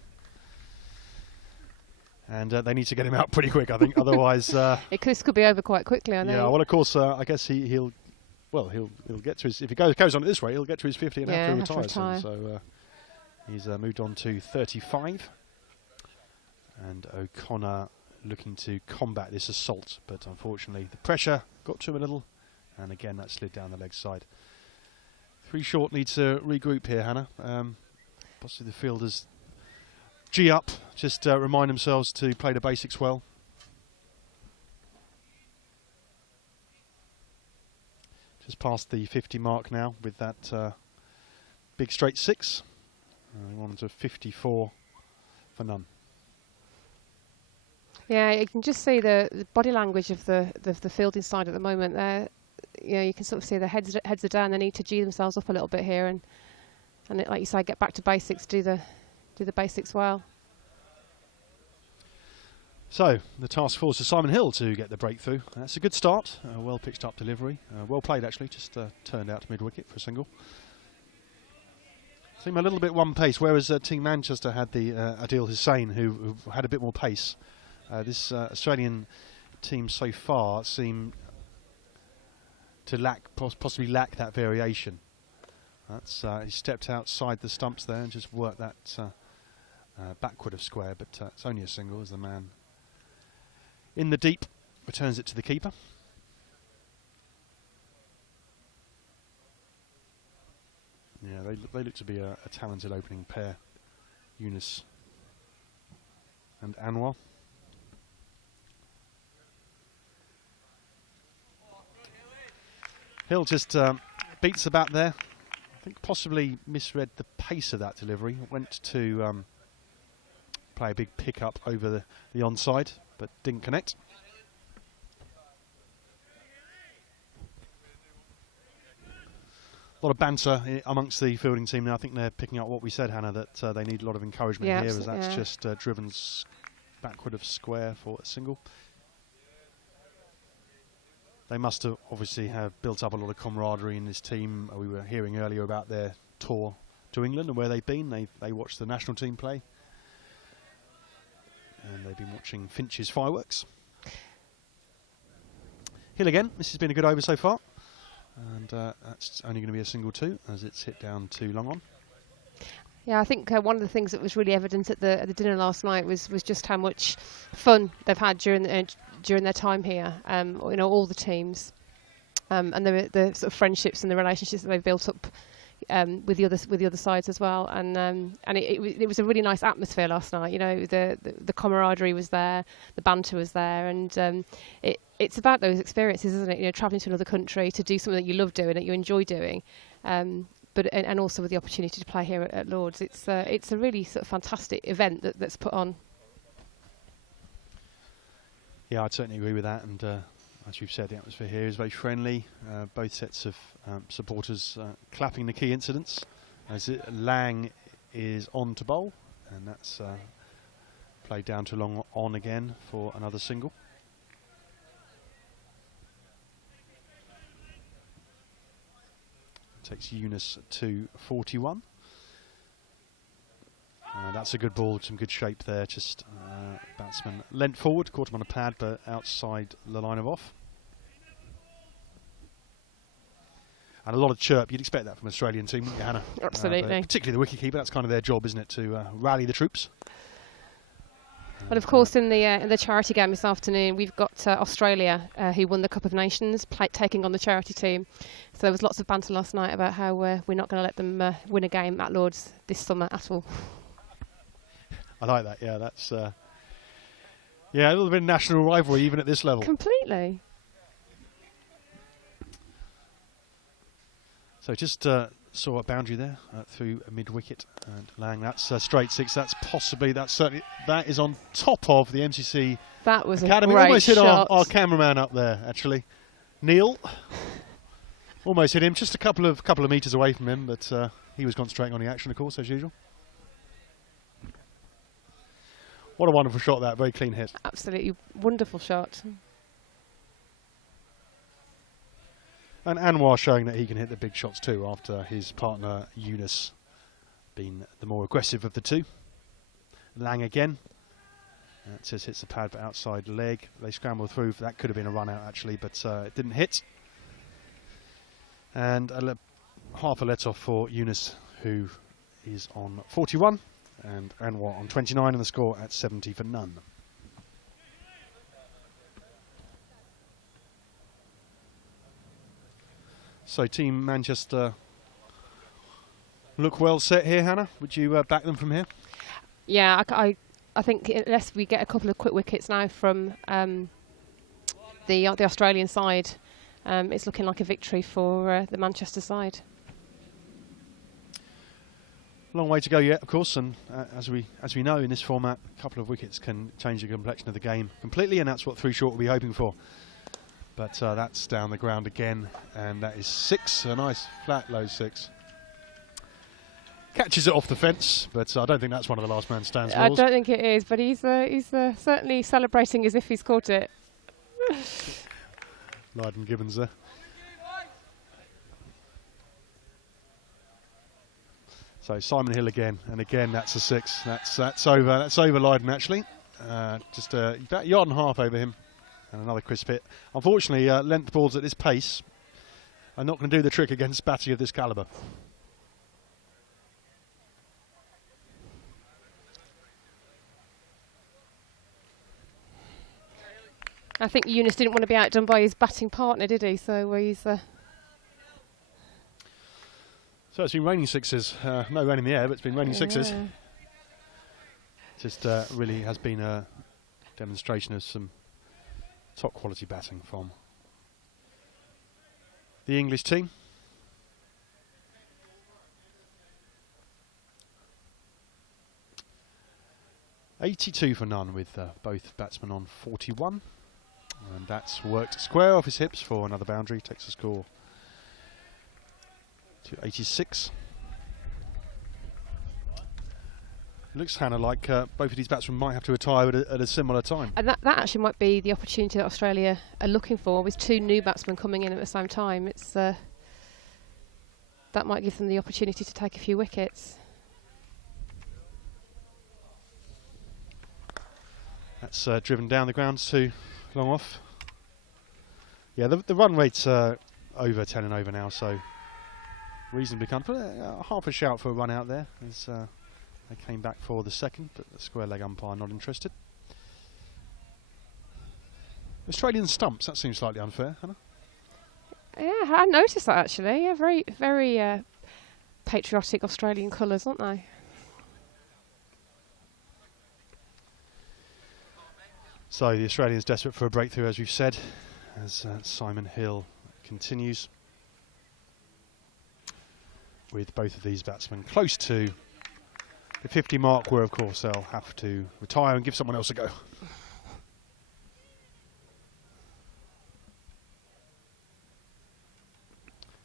And they need to get him out pretty quick, I think. Otherwise, this could be over quite quickly, I think. Yeah, well, of course, I guess he'll get to his. If he goes on at this rate, he'll get to his 50 and have to retire. So he's moved on to 35. And O'Connor looking to combat this assault, but unfortunately the pressure got to him a little, and again that slid down the leg side. 3 short needs to regroup here, Hannah. Possibly the fielders G up, just remind themselves to play the basics well. Just past the 50 mark now with that big straight 6. On to 54 for none. Yeah, you can just see the body language of the fielding side at the moment. There, you know, you can sort of see the heads are down. They need to G themselves up a little bit here, and it, like you say, get back to basics, do the basics well. So the task force is Simon Hill to get the breakthrough. That's a good start. Well pitched up delivery. Well played actually. Just turned out to mid wicket for a single. Seemed a little bit one pace, whereas Team Manchester had the Adil Hussain, who had a bit more pace. This Australian team so far seem to possibly lack that variation. That's he stepped outside the stumps there and just worked that backward of square, but it's only a single as the man in the deep returns it to the keeper. Yeah, they look to be a talented opening pair, Yunus and Anwar. Hill just beats the bat there. I think possibly misread the pace of that delivery. Went to play a big pickup over the onside, but didn't connect. A lot of banter amongst the fielding team now. I think they're picking up what we said, Hannah, that they need a lot of encouragement here, as that's just driven backward of square for a single. They must have obviously have built up a lot of camaraderie in this team. We were hearing earlier about their tour to England and where they've been. They watched the national team play, and they've been watching Finch's fireworks. Hill again. This has been a good over so far. And that's only going to be a single 2 as it's hit down to long on. Yeah, I think one of the things that was really evident at the dinner last night was just how much fun they've had during their time here. You know, all the teams, and the sort of friendships and the relationships that they've built up with the other sides as well. And it was a really nice atmosphere last night. You know, the camaraderie was there, the banter was there, and it's about those experiences, isn't it? You know, travelling to another country to do something that you love doing, that you enjoy doing, but also with the opportunity to play here at Lords. It's a really sort of fantastic event that's put on. Yeah, I'd certainly agree with that. And as you've said, the atmosphere here is very friendly. Both sets of supporters clapping the key incidents as Lang is on to bowl, and that's played down to long on again for another single. Takes Yunus to 41. That's a good ball, some good shape there. Just batsman leant forward, caught him on a pad, but outside the line of off. And a lot of chirp. You'd expect that from an Australian team, wouldn't you, Hannah? Absolutely. Particularly the wicketkeeper. That's kind of their job, isn't it, to rally the troops. And of course, in the charity game this afternoon, we've got Australia, who won the Cup of Nations, taking on the charity team. So there was lots of banter last night about how we're not going to let them win a game at Lords this summer at all. I like that. Yeah, that's a little bit of national rivalry even at this level. Completely. So just saw a boundary there through a mid wicket, and Lang, that's straight 6. That is on top of the MCC that was Academy. A great Almost hit shot. our cameraman up there, actually. Neil almost hit him, just a couple of metres away from him, but he was concentrating on the action, of course, as usual. What a wonderful shot that, very clean hit. Absolutely wonderful shot. And Anwar showing that he can hit the big shots too, after his partner Yunus being the more aggressive of the two. Lang again. It says hits the pad but outside leg. They scramble through. That could have been a run out actually, but it didn't hit. And half a let off for Yunus, who is on 41, and Anwar on 29, and the score at 70 for none. So Team Manchester look well set here, Hannah. Would you back them from here? Yeah, I think unless we get a couple of quick wickets now from the Australian side, it's looking like a victory for the Manchester side. Long way to go yet, of course, and as we know in this format, a couple of wickets can change the complexion of the game completely, and that's what 3 short will be hoping for. But that's down the ground again, and that is 6, a nice flat low 6. Catches it off the fence, but I don't think that's one of the last man stands balls. I don't think it is, but he's certainly celebrating as if he's caught it. Lydon Gibbons there. So Simon Hill again, and again that's a 6. That's over. That's over Lydon actually. Just about a yard and a half over him, and another crisp hit. Unfortunately, length balls at this pace are not going to do the trick against batting of this calibre. I think Eunice didn't want to be outdone by his batting partner, did he? So he's. So it's been raining 6s. No rain in the air, but it's been raining 6s. Just really has been a demonstration of some top quality batting from the English team. $82 for none with both batsmen on 41. And that's worked square off his hips for another boundary. Takes the score to 86. Looks kind of like both of these batsmen might have to retire at a similar time. And that actually might be the opportunity that Australia are looking for, with 2 new batsmen coming in at the same time. It's that might give them the opportunity to take a few wickets. That's driven down the ground to long off. Yeah, the run rate's over 10 and over now, so reasonably comfortable. Half a shout for a run out there as they came back for the second, but the square leg umpire not interested. Australian stumps, that seems slightly unfair, Hannah. Yeah, I noticed that actually. Yeah, very, very patriotic Australian colours, aren't they? So the Australians desperate for a breakthrough, as we've said, as Simon Hill continues with both of these batsmen close to the 50 mark, where of course they'll have to retire and give someone else a go.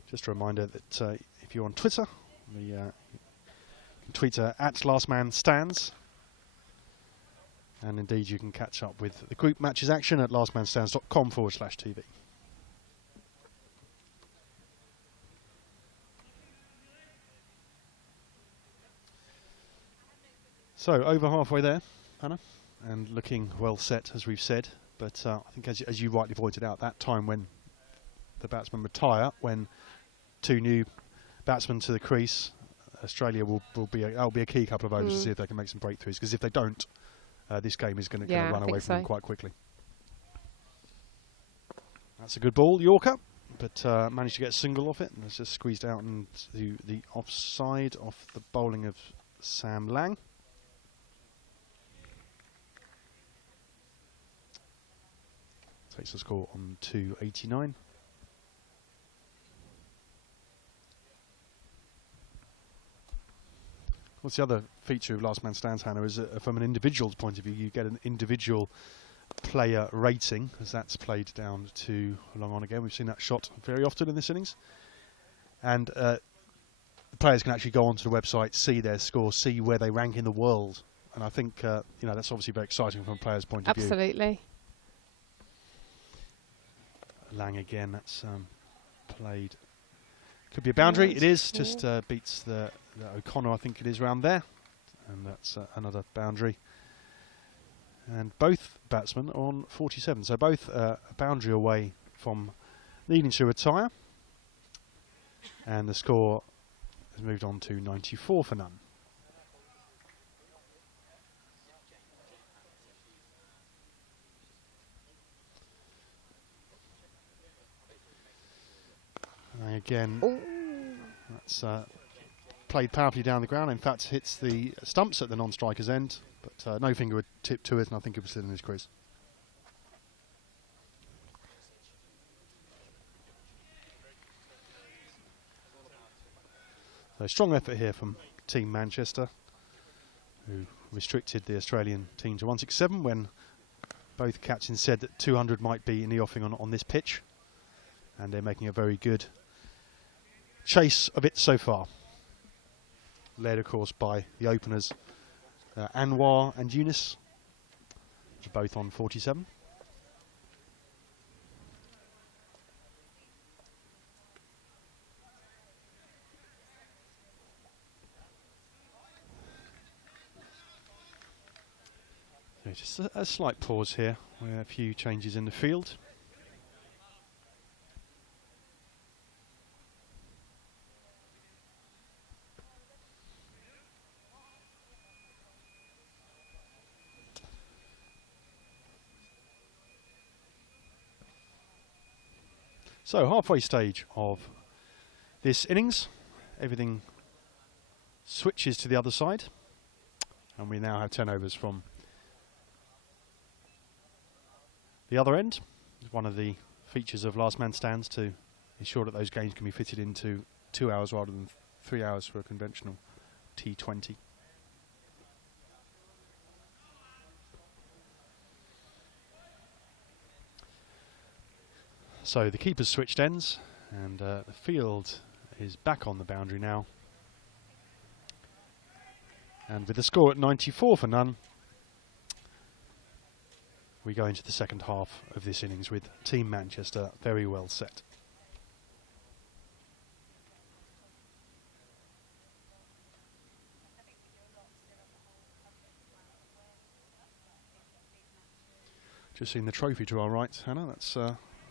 Just a reminder that if you're on Twitter, you can tweet at @lastmanstands. And indeed, you can catch up with the group matches action at lastmanstands.com/TV. So, over halfway there, Hannah, and looking well set, as we've said. But I think, as you rightly pointed out, that time when the batsmen retire, when 2 new batsmen to the crease, Australia will be a key couple of overs to see if they can make some breakthroughs. Because if they don't, this game is going to run away from them quite quickly. That's a good ball, Yorker, but managed to get a single off it, and it's just squeezed out into the offside off the bowling of Sam Lang. Takes the score on to 89. What's the other feature of Last Man Stands, Hannah, is from an individual's point of view, you get an individual player rating, as that's played down to long on again. We've seen that shot very often in this innings. And the players can actually go onto the website, see their score, see where they rank in the world. And I think that's obviously very exciting from a player's point of view. Absolutely. Lang again, that's played. Could be a boundary, it is, just beats the O'Connor, I think it is, round there. And that's another boundary. And both batsmen on 47, so both a boundary away from needing to retire. And the score has moved on to 94 for none. And again, that's played powerfully down the ground. In fact, hits the stumps at the non-striker's end, but no finger would tip to it, and I think it was still in his crease. So strong effort here from Team Manchester, who restricted the Australian team to 167 when both captains said that 200 might be in the offing on this pitch, and they're making a very good chase of it so far. Led, of course, by the openers Anwar and Yunus, both on 47. So just a slight pause here, where a few changes in the field. So halfway stage of this innings, everything switches to the other side, and we now have 10 overs from the other end. One of the features of last man stands to ensure that those games can be fitted into 2 hours rather than 3 hours for a conventional T20. So the keeper's switched ends, and the field is back on the boundary now. And with the score at 94 for none, we go into the second half of this innings with Team Manchester very well set. Just seen the trophy to our right, Hannah. That's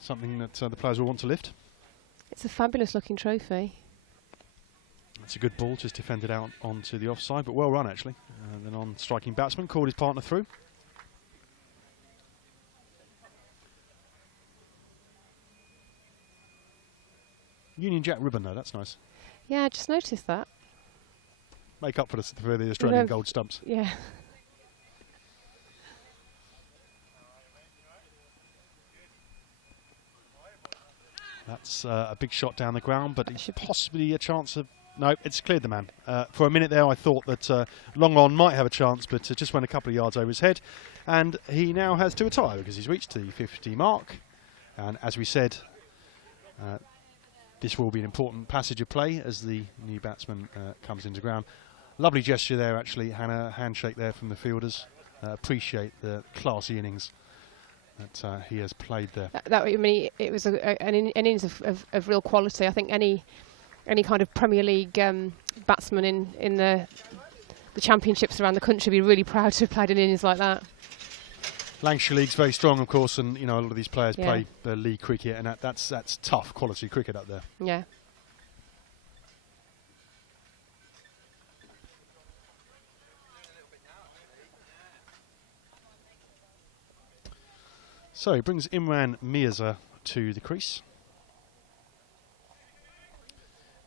something that the players will want to lift. It's a fabulous looking trophy. That's a good ball, just defended out onto the offside, but well run actually. The non-striking batsman called his partner through. Union Jack ribbon though, that's nice. Yeah, I just noticed that. Make up for the Australian gold stumps. Yeah. That's a big shot down the ground, but it's possibly a chance of... No, it's cleared the man. For a minute there I thought that Long On might have a chance, but just went a couple of yards over his head. And he now has to retire because he's reached the 50 mark. And as we said, this will be an important passage of play as the new batsman comes into ground. Lovely gesture there actually, Hannah. Handshake there from the fielders. Appreciate the classy innings that he has played there. I mean, it was an innings of real quality. I think any kind of Premier League batsman in the championships around the country would be really proud to have played an innings like that. Lancashire League's very strong, of course, and you know a lot of these players play league cricket, and that's tough quality cricket up there. Yeah. So he brings Imran Mirza to the crease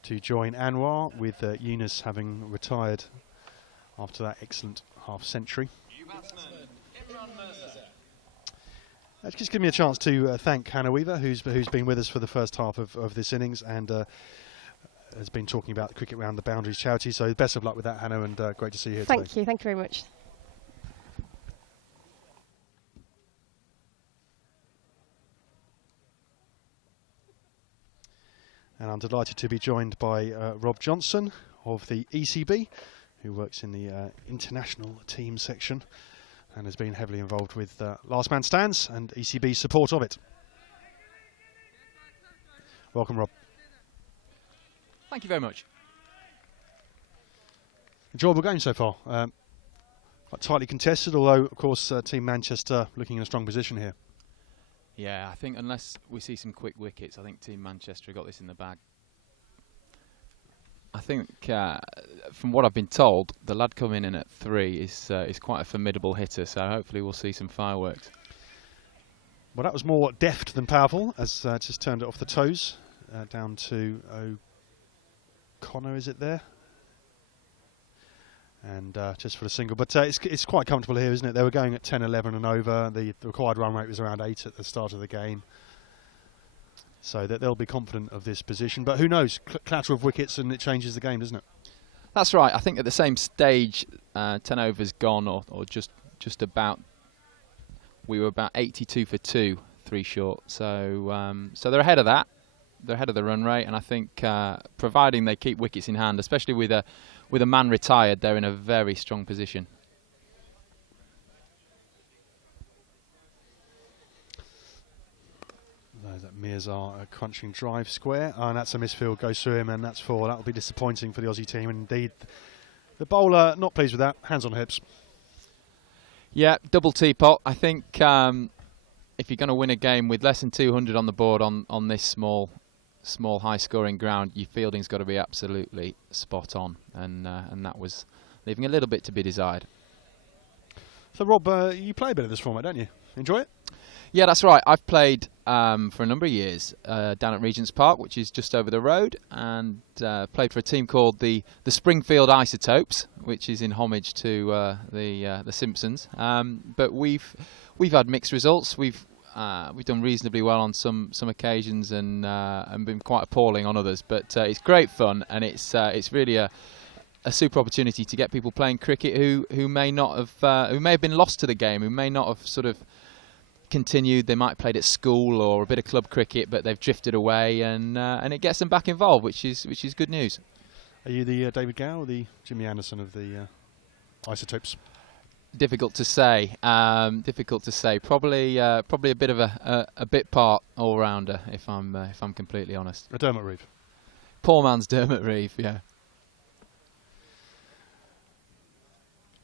to join Anwar, with Yunus having retired after that excellent half-century. Just give me a chance to thank Hannah Weaver, who's been with us for the first half of this innings and has been talking about the Cricket Round the Boundaries charity. So best of luck with that, Hannah, and great to see you here today. Thank you very much. And I'm delighted to be joined by Rob Johnson of the ECB, who works in the international team section and has been heavily involved with Last Man Stands and ECB's support of it. Welcome, Rob. Thank you very much. Enjoyable game so far. Quite tightly contested, although, of course, Team Manchester looking in a strong position here. Yeah, I think unless we see some quick wickets, I think Team Manchester have got this in the bag. I think, from what I've been told, the lad coming in at 3 is quite a formidable hitter, so hopefully we'll see some fireworks. Well, that was more deft than powerful, as just turned it off the toes, down to O'Connor, is it there? and just for the single. But it's quite comfortable here, isn't it? They were going at 10, 11 and over. The required run rate was around 8 at the start of the game. So that they'll be confident of this position. But who knows? Clatter of wickets and it changes the game, doesn't it? That's right. I think at the same stage, 10 overs gone, or just about, we were about 82 for 2, 3 short. So so they're ahead of that. They're ahead of the run rate, and I think providing they keep wickets in hand, especially with a man retired, they're in a very strong position. That Mirzar crunching drive square, and that's a misfield, goes through him, and that's 4. That will be disappointing for the Aussie team, and indeed the bowler not pleased with that. Hands on hips. Yeah, double teapot. I think if you're going to win a game with less than 200 on the board on this small high-scoring ground, your fielding's got to be absolutely spot on, and that was leaving a little bit to be desired. So Rob, you play a bit of this format, don't you? Enjoy it? Yeah, that's right. I've played for a number of years down at Regent's Park, which is just over the road, and played for a team called the Springfield Isotopes, which is in homage to the Simpsons. But we've had mixed results. We've done reasonably well on some occasions, and been quite appalling on others. But it's great fun, and it's really a super opportunity to get people playing cricket who may not have who may have been lost to the game, who may not have sort of continued. They might have played at school or a bit of club cricket, but they've drifted away, and it gets them back involved, which is good news. Are you the David Gow or the Jimmy Anderson of the Isotopes? Difficult to say. Difficult to say. Probably a bit of a bit part all rounder, if I'm completely honest. A Dermot Reeve. Poor man's Dermot Reeve. Yeah.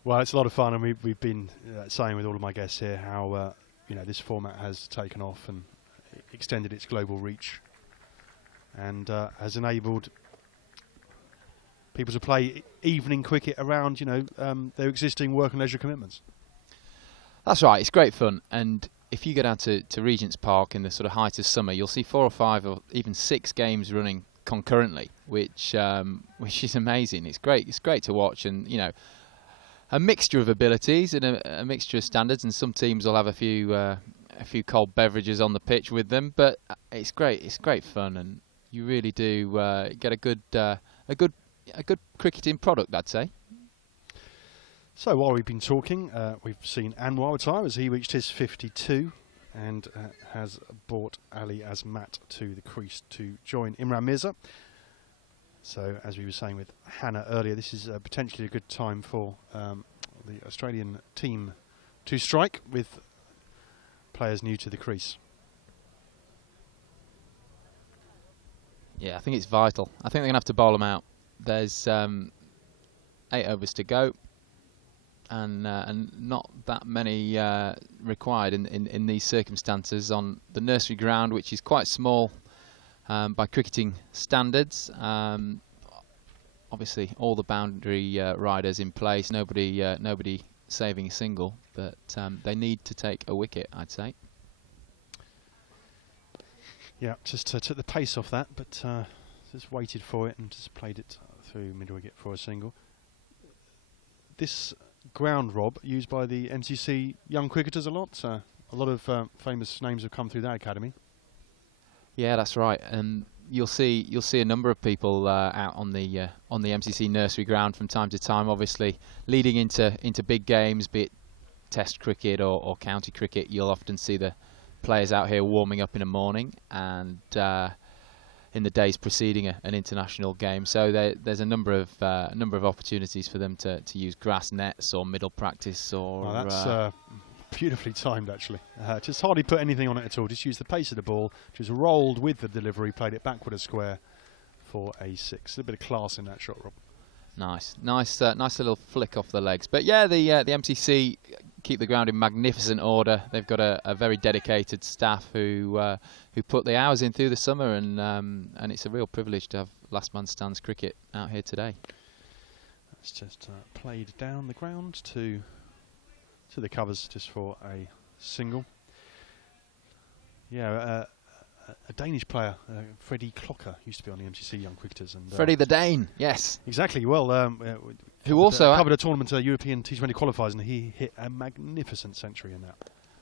Well, it's a lot of fun, and we've been saying with all of my guests here how this format has taken off and extended its global reach, and has enabled people to play evening cricket around their existing work and leisure commitments. That's right. It's great fun, and if you go down to Regent's Park in the sort of height of summer, you'll see 4 or 5 or even 6 games running concurrently, which is amazing. It's great. It's great to watch, and a mixture of abilities and a mixture of standards, and some teams will have a few cold beverages on the pitch with them. But it's great. It's great fun, and you really do get a good cricketing product, I'd say. So while we've been talking, we've seen Anwar retire as he reached his 52, and has brought Ali Azmat to the crease to join Imran Mirza. So, as we were saying with Hannah earlier, this is potentially a good time for the Australian team to strike with players new to the crease. Yeah, I think it's vital. I think they're going to have to bowl them out. There's 8 overs to go, and not that many required in these circumstances on the Nursery Ground, which is quite small by cricketing standards. Obviously, all the boundary riders in place. Nobody saving a single, but they need to take a wicket, I'd say. Yeah, just took the pace off that, but just waited for it and just played it through mid-wicket for a single. This ground, Rob, used by the MCC young cricketers a lot. A lot of famous names have come through that academy. Yeah, that's right, and you'll see a number of people out on the MCC Nursery Ground from time to time. Obviously, leading into big games, be it Test cricket or county cricket, you'll often see the players out here warming up in the morning and in the days preceding an international game. So there's a number of opportunities for them to use grass nets or middle practice or. Well, that's beautifully timed, actually. Just hardly put anything on it at all. Just used the pace of the ball, just rolled with the delivery, played it backward a square for a 6. A bit of class in that shot, Rob. Nice little flick off the legs. But yeah, the MCC keep the ground in magnificent order. They've got a very dedicated staff who put the hours in through the summer, and it's a real privilege to have last man stands cricket out here today. That's just played down the ground to the covers just for a single. Yeah, a Danish player, Freddie Clocker, used to be on the MCC Young Cricketers. And Freddie the Dane, yes. Exactly. Well, who also covered a tournament, European T20 qualifiers, and he hit a magnificent century in that.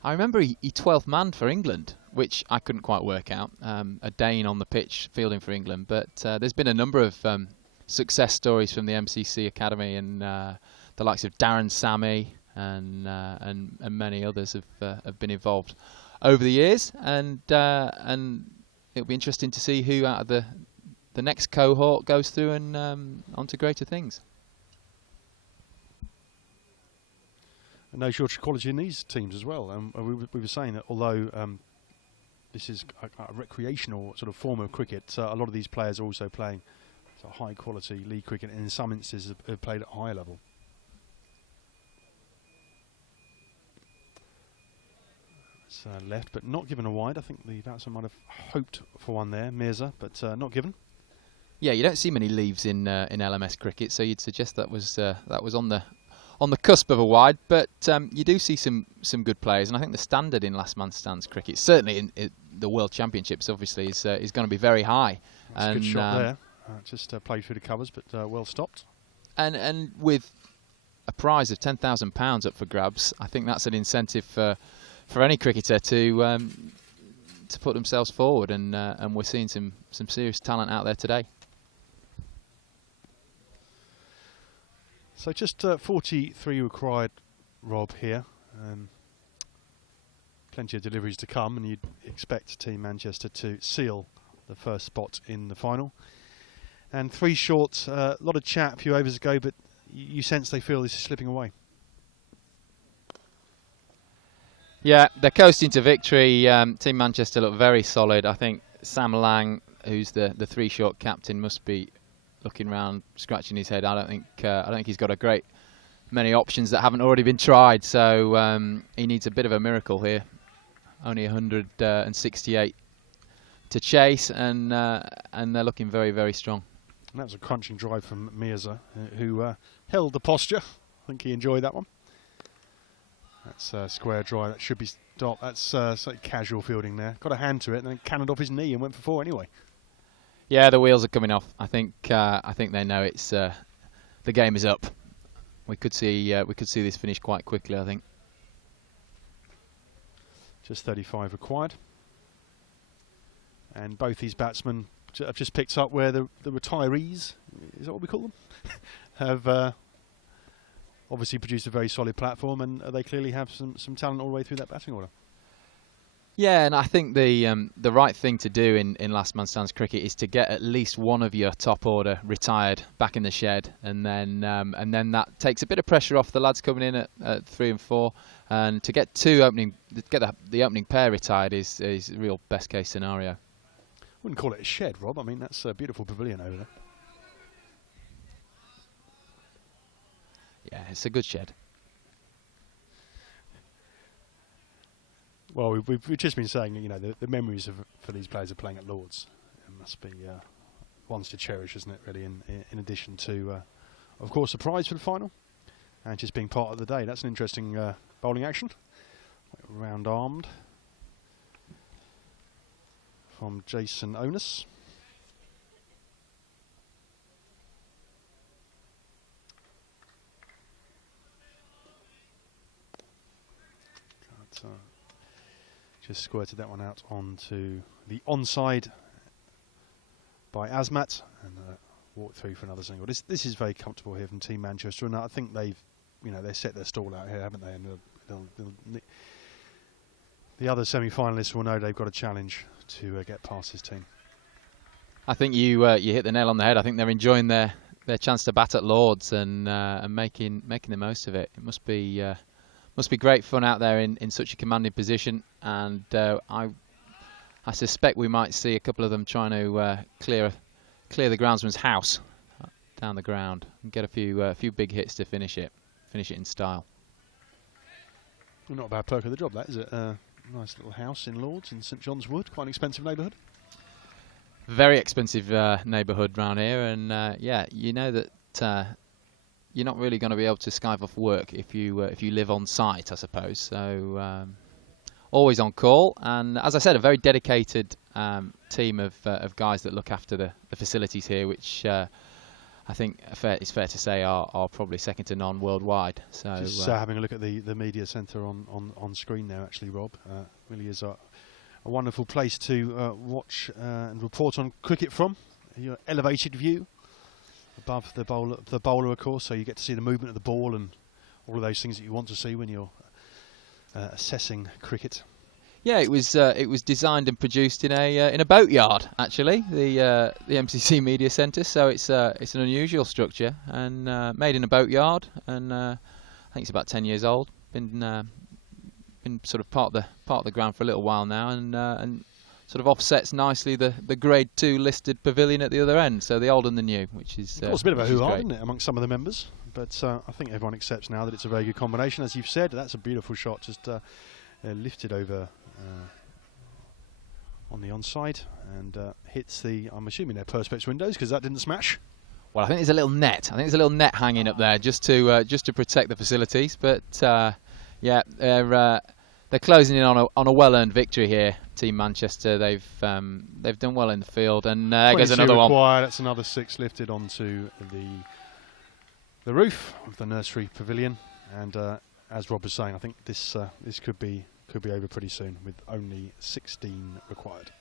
I remember he 12th man for England, which I couldn't quite work out. A Dane on the pitch fielding for England, but there's been a number of success stories from the MCC Academy, and the likes of Darren Sammy and many others have been involved over the years, and it'll be interesting to see who out of the next cohort goes through and onto greater things. And no shortage of quality in these teams as well. We were saying that although this is a recreational sort of form of cricket, a lot of these players are also playing high quality league cricket, and in some instances have played at a higher level. It's left, but not given a wide. I think the batsman might have hoped for one there, Mirza, but not given. Yeah, you don't see many leaves in LMS cricket, so you'd suggest that was on the cusp of a wide. But you do see some good players, and I think the standard in last man stands cricket, certainly in the World Championships, obviously is going to be very high. That's a good shot there. Just played through the covers, but well stopped. And with a prize of £10,000 up for grabs, I think that's an incentive for any cricketer to put themselves forward, and we're seeing some serious talent out there today. So just 43 required, Rob, here. Plenty of deliveries to come, and you'd expect Team Manchester to seal the first spot in the final. And 3 short, a lot of chat a few overs ago, but you sense they feel this is slipping away. Yeah, they're coasting to victory. Team Manchester look very solid. I think Sam Lang, who's the 3 short captain, must be looking around, scratching his head. I don't think he's got a great many options that haven't already been tried. So he needs a bit of a miracle here. Only 168 to chase, and they're looking very, very strong. And that was a crunching drive from Mirza, who held the posture. I think he enjoyed that one. That's a square drive. That should be stopped. That's slightly casual fielding there. Got a hand to it, and then cannoned off his knee and went for 4 anyway. Yeah, the wheels are coming off. I think they know it's the game is up. We could see this finish quite quickly, I think. Just 35 required. And both these batsmen have just picked up where the retirees, is that what we call them, have obviously produced a very solid platform, and they clearly have some talent all the way through that batting order. Yeah, and I think the right thing to do in last man stands cricket is to get at least one of your top order retired back in the shed, and then that takes a bit of pressure off the lads coming in at 3 and 4, and to get the opening pair retired is a real best case scenario. Wouldn't call it a shed, Rob. I mean, that's a beautiful pavilion over there. Yeah, it's a good shed. Well, we've just been saying, you know, the memories for these players of playing at Lords must be ones to cherish, isn't it, really, in addition to, of course, a prize for the final and just being part of the day. That's an interesting bowling action. Round armed from Jason Onus. Just squirted that one out onto the onside by Asmat, and walked through for another single. This is very comfortable here from Team Manchester, and I think they've set their stall out here, haven't they? And the other semi-finalists will know they've got a challenge to get past this team. I think you hit the nail on the head. I think they're enjoying their chance to bat at Lords and making the most of it. It must be great fun out there in such a commanding position, and I suspect we might see a couple of them trying to clear the groundsman's house down the ground and get a few big hits to finish it in style. Well, not a bad perk of the job, that, is it? Nice little house in Lords in St John's Wood, quite an expensive neighbourhood. Very expensive neighbourhood round here, and yeah, you know that you're not really going to be able to skive off work if you live on site, I suppose. So always on call, and as I said, a very dedicated team of guys that look after the facilities here, which I think it's fair to say are probably second to none worldwide. So just having a look at the media centre on screen there, actually, Rob, really is a wonderful place to watch and report on cricket from. Your elevated view above the bowler, of course, so you get to see the movement of the ball and all of those things that you want to see when you're assessing cricket. Yeah, it was designed and produced in a boatyard, actually, the MCC Media Centre. So it's an unusual structure and made in a boatyard, and I think it's about 10 years old. Been sort of part of the ground for a little while now, and sort of offsets nicely the Grade 2 listed pavilion at the other end. So the old and the new, which is it was a bit of a hoo-ha, isn't it, amongst some of the members? But I think everyone accepts now that it's a very good combination. As you've said, that's a beautiful shot, just lifted over on the onside and hits the, I'm assuming they're perspex windows, because that didn't smash. Well, I think there's a little net. I think there's a little net hanging up there just to protect the facilities. But yeah, they're closing in on a well-earned victory here. Team Manchester, they've done well in the field, and there goes another required. one. That's another 6 lifted onto the roof of the nursery pavilion, and as Rob was saying, I think this could be over pretty soon with only 16 required.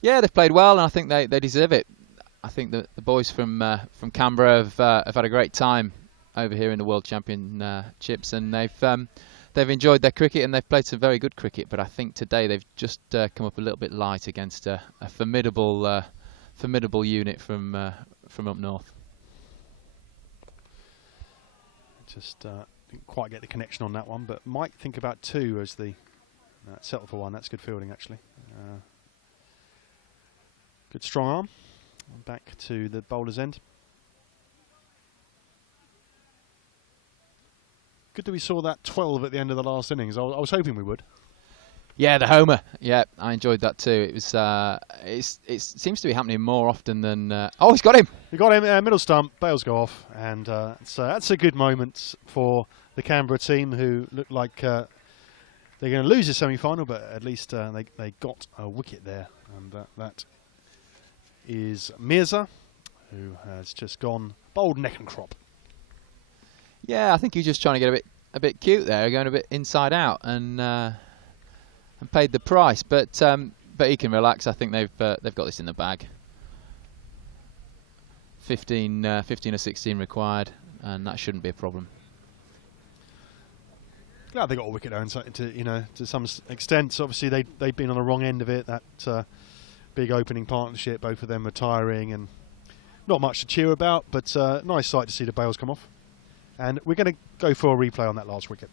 Yeah, they've played well, and I think they deserve it. I think the boys from Canberra have had a great time over here in the World Championships, and they've enjoyed their cricket and they've played some very good cricket. But I think today they've just come up a little bit light against a formidable unit from up north. Just didn't quite get the connection on that one, but might think about 2 as the settle for 1. That's good fielding, actually. Good strong arm. Back to the bowler's end. Good that we saw that 12 at the end of the last innings. I was hoping we would. Yeah, the homer. Yeah, I enjoyed that too. It was. It seems to be happening more often than. Oh, he's got him. He got him. Middle stump. Bails go off, and so that's a good moment for the Canberra team, who look like they're going to lose the semi-final, but at least they got a wicket there, and that is Mirza, who has just gone bowled neck and crop. Yeah, I think he was just trying to get a bit cute there, going a bit inside out, and paid the price. But he can relax. I think they've got this in the bag. 15 or 16 required, and that shouldn't be a problem. Glad they got a wicket there, to some extent. So obviously they've been on the wrong end of it. That big opening partnership, both of them retiring, and not much to cheer about. But nice sight to see the bails come off. And we're going to go for a replay on that last wicket.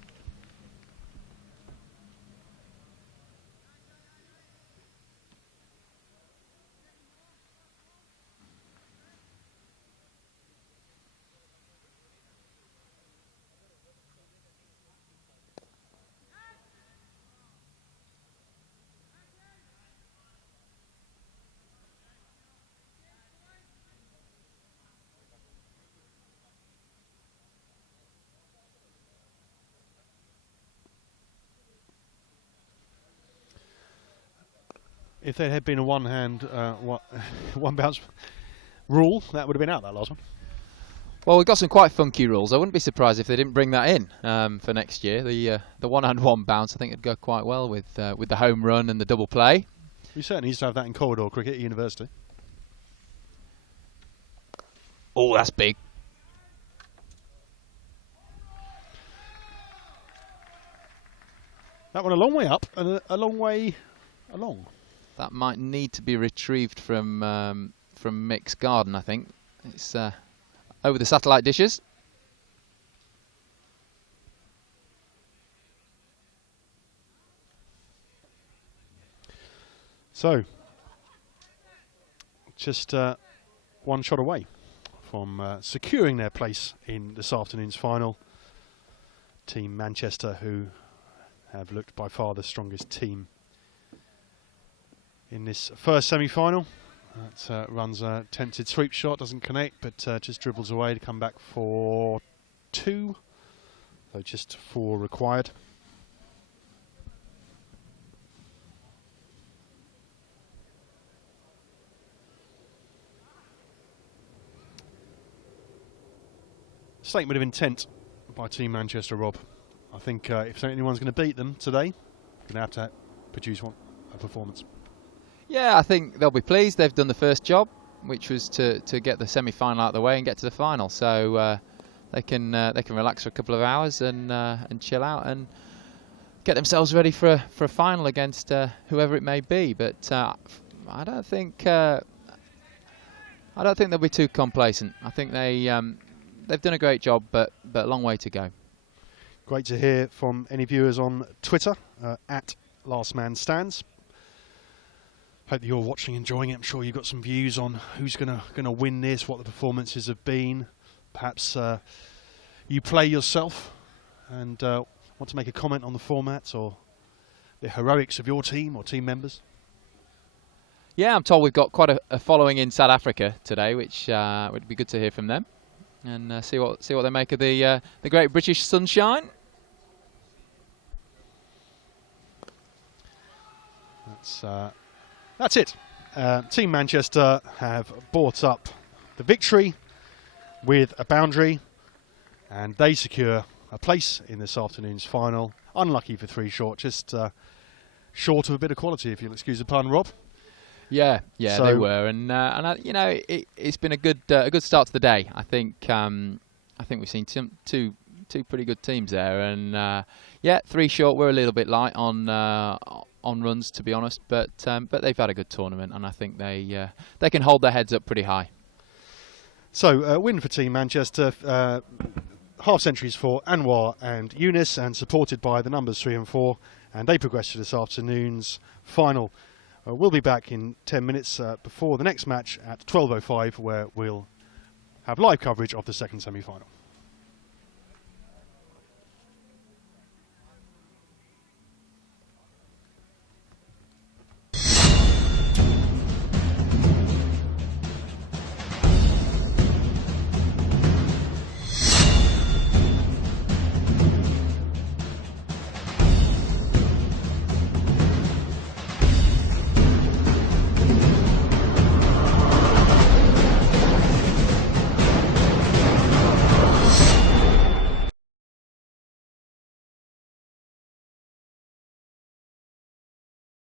If there had been a one bounce rule, that would have been out, that last one. Well, we've got some quite funky rules. I wouldn't be surprised if they didn't bring that in for next year. The one-hand-one bounce, I think, would go quite well with the home run and the double play. We certainly used to have that in corridor cricket at university. Oh, that's big. That one a long way up and a long way along. That might need to be retrieved from Mick's garden, I think. It's over the satellite dishes. So, just one shot away from securing their place in this afternoon's final. Team Manchester, who have looked by far the strongest team in this first semi-final. That runs a tempted sweep shot, doesn't connect, but just dribbles away to come back for 2. So just 4 required. statement of intent by Team Manchester, Rob. I think if anyone's going to beat them today, going to have to produce a performance. Yeah, I think they'll be pleased. They've done the first job, which was to get the semi-final out of the way and get to the final. So they can relax for a couple of hours and chill out and get themselves ready for a final against whoever it may be. But I don't think they'll be too complacent. I think they've done a great job, but a long way to go. Great to hear from any viewers on Twitter at Last Man Stands. Hope that you're watching, enjoying it. I'm sure you've got some views on who's gonna win this, what the performances have been. Perhaps you play yourself and want to make a comment on the format or the heroics of your team or team members. Yeah, I'm told we've got quite a following in South Africa today, which would be good to hear from them and see what they make of the great British sunshine. That's it. Team Manchester have bought up the victory with a boundary, and they secure a place in this afternoon's final. Unlucky for 3 short, just short of a bit of quality, if you'll excuse the pun, Rob. Yeah, So they were, and you know, it's been a good start to the day. I think we've seen two pretty good teams there, and yeah, 3 short. We're a little bit light on runs, to be honest, but they've had a good tournament, and I think they can hold their heads up pretty high. So win for Team Manchester, half centuries for Anwar and Eunice, and supported by the numbers 3 and 4, and they progress to this afternoon's final. We'll be back in 10 minutes before the next match at 12:05, where we'll have live coverage of the second semi-final.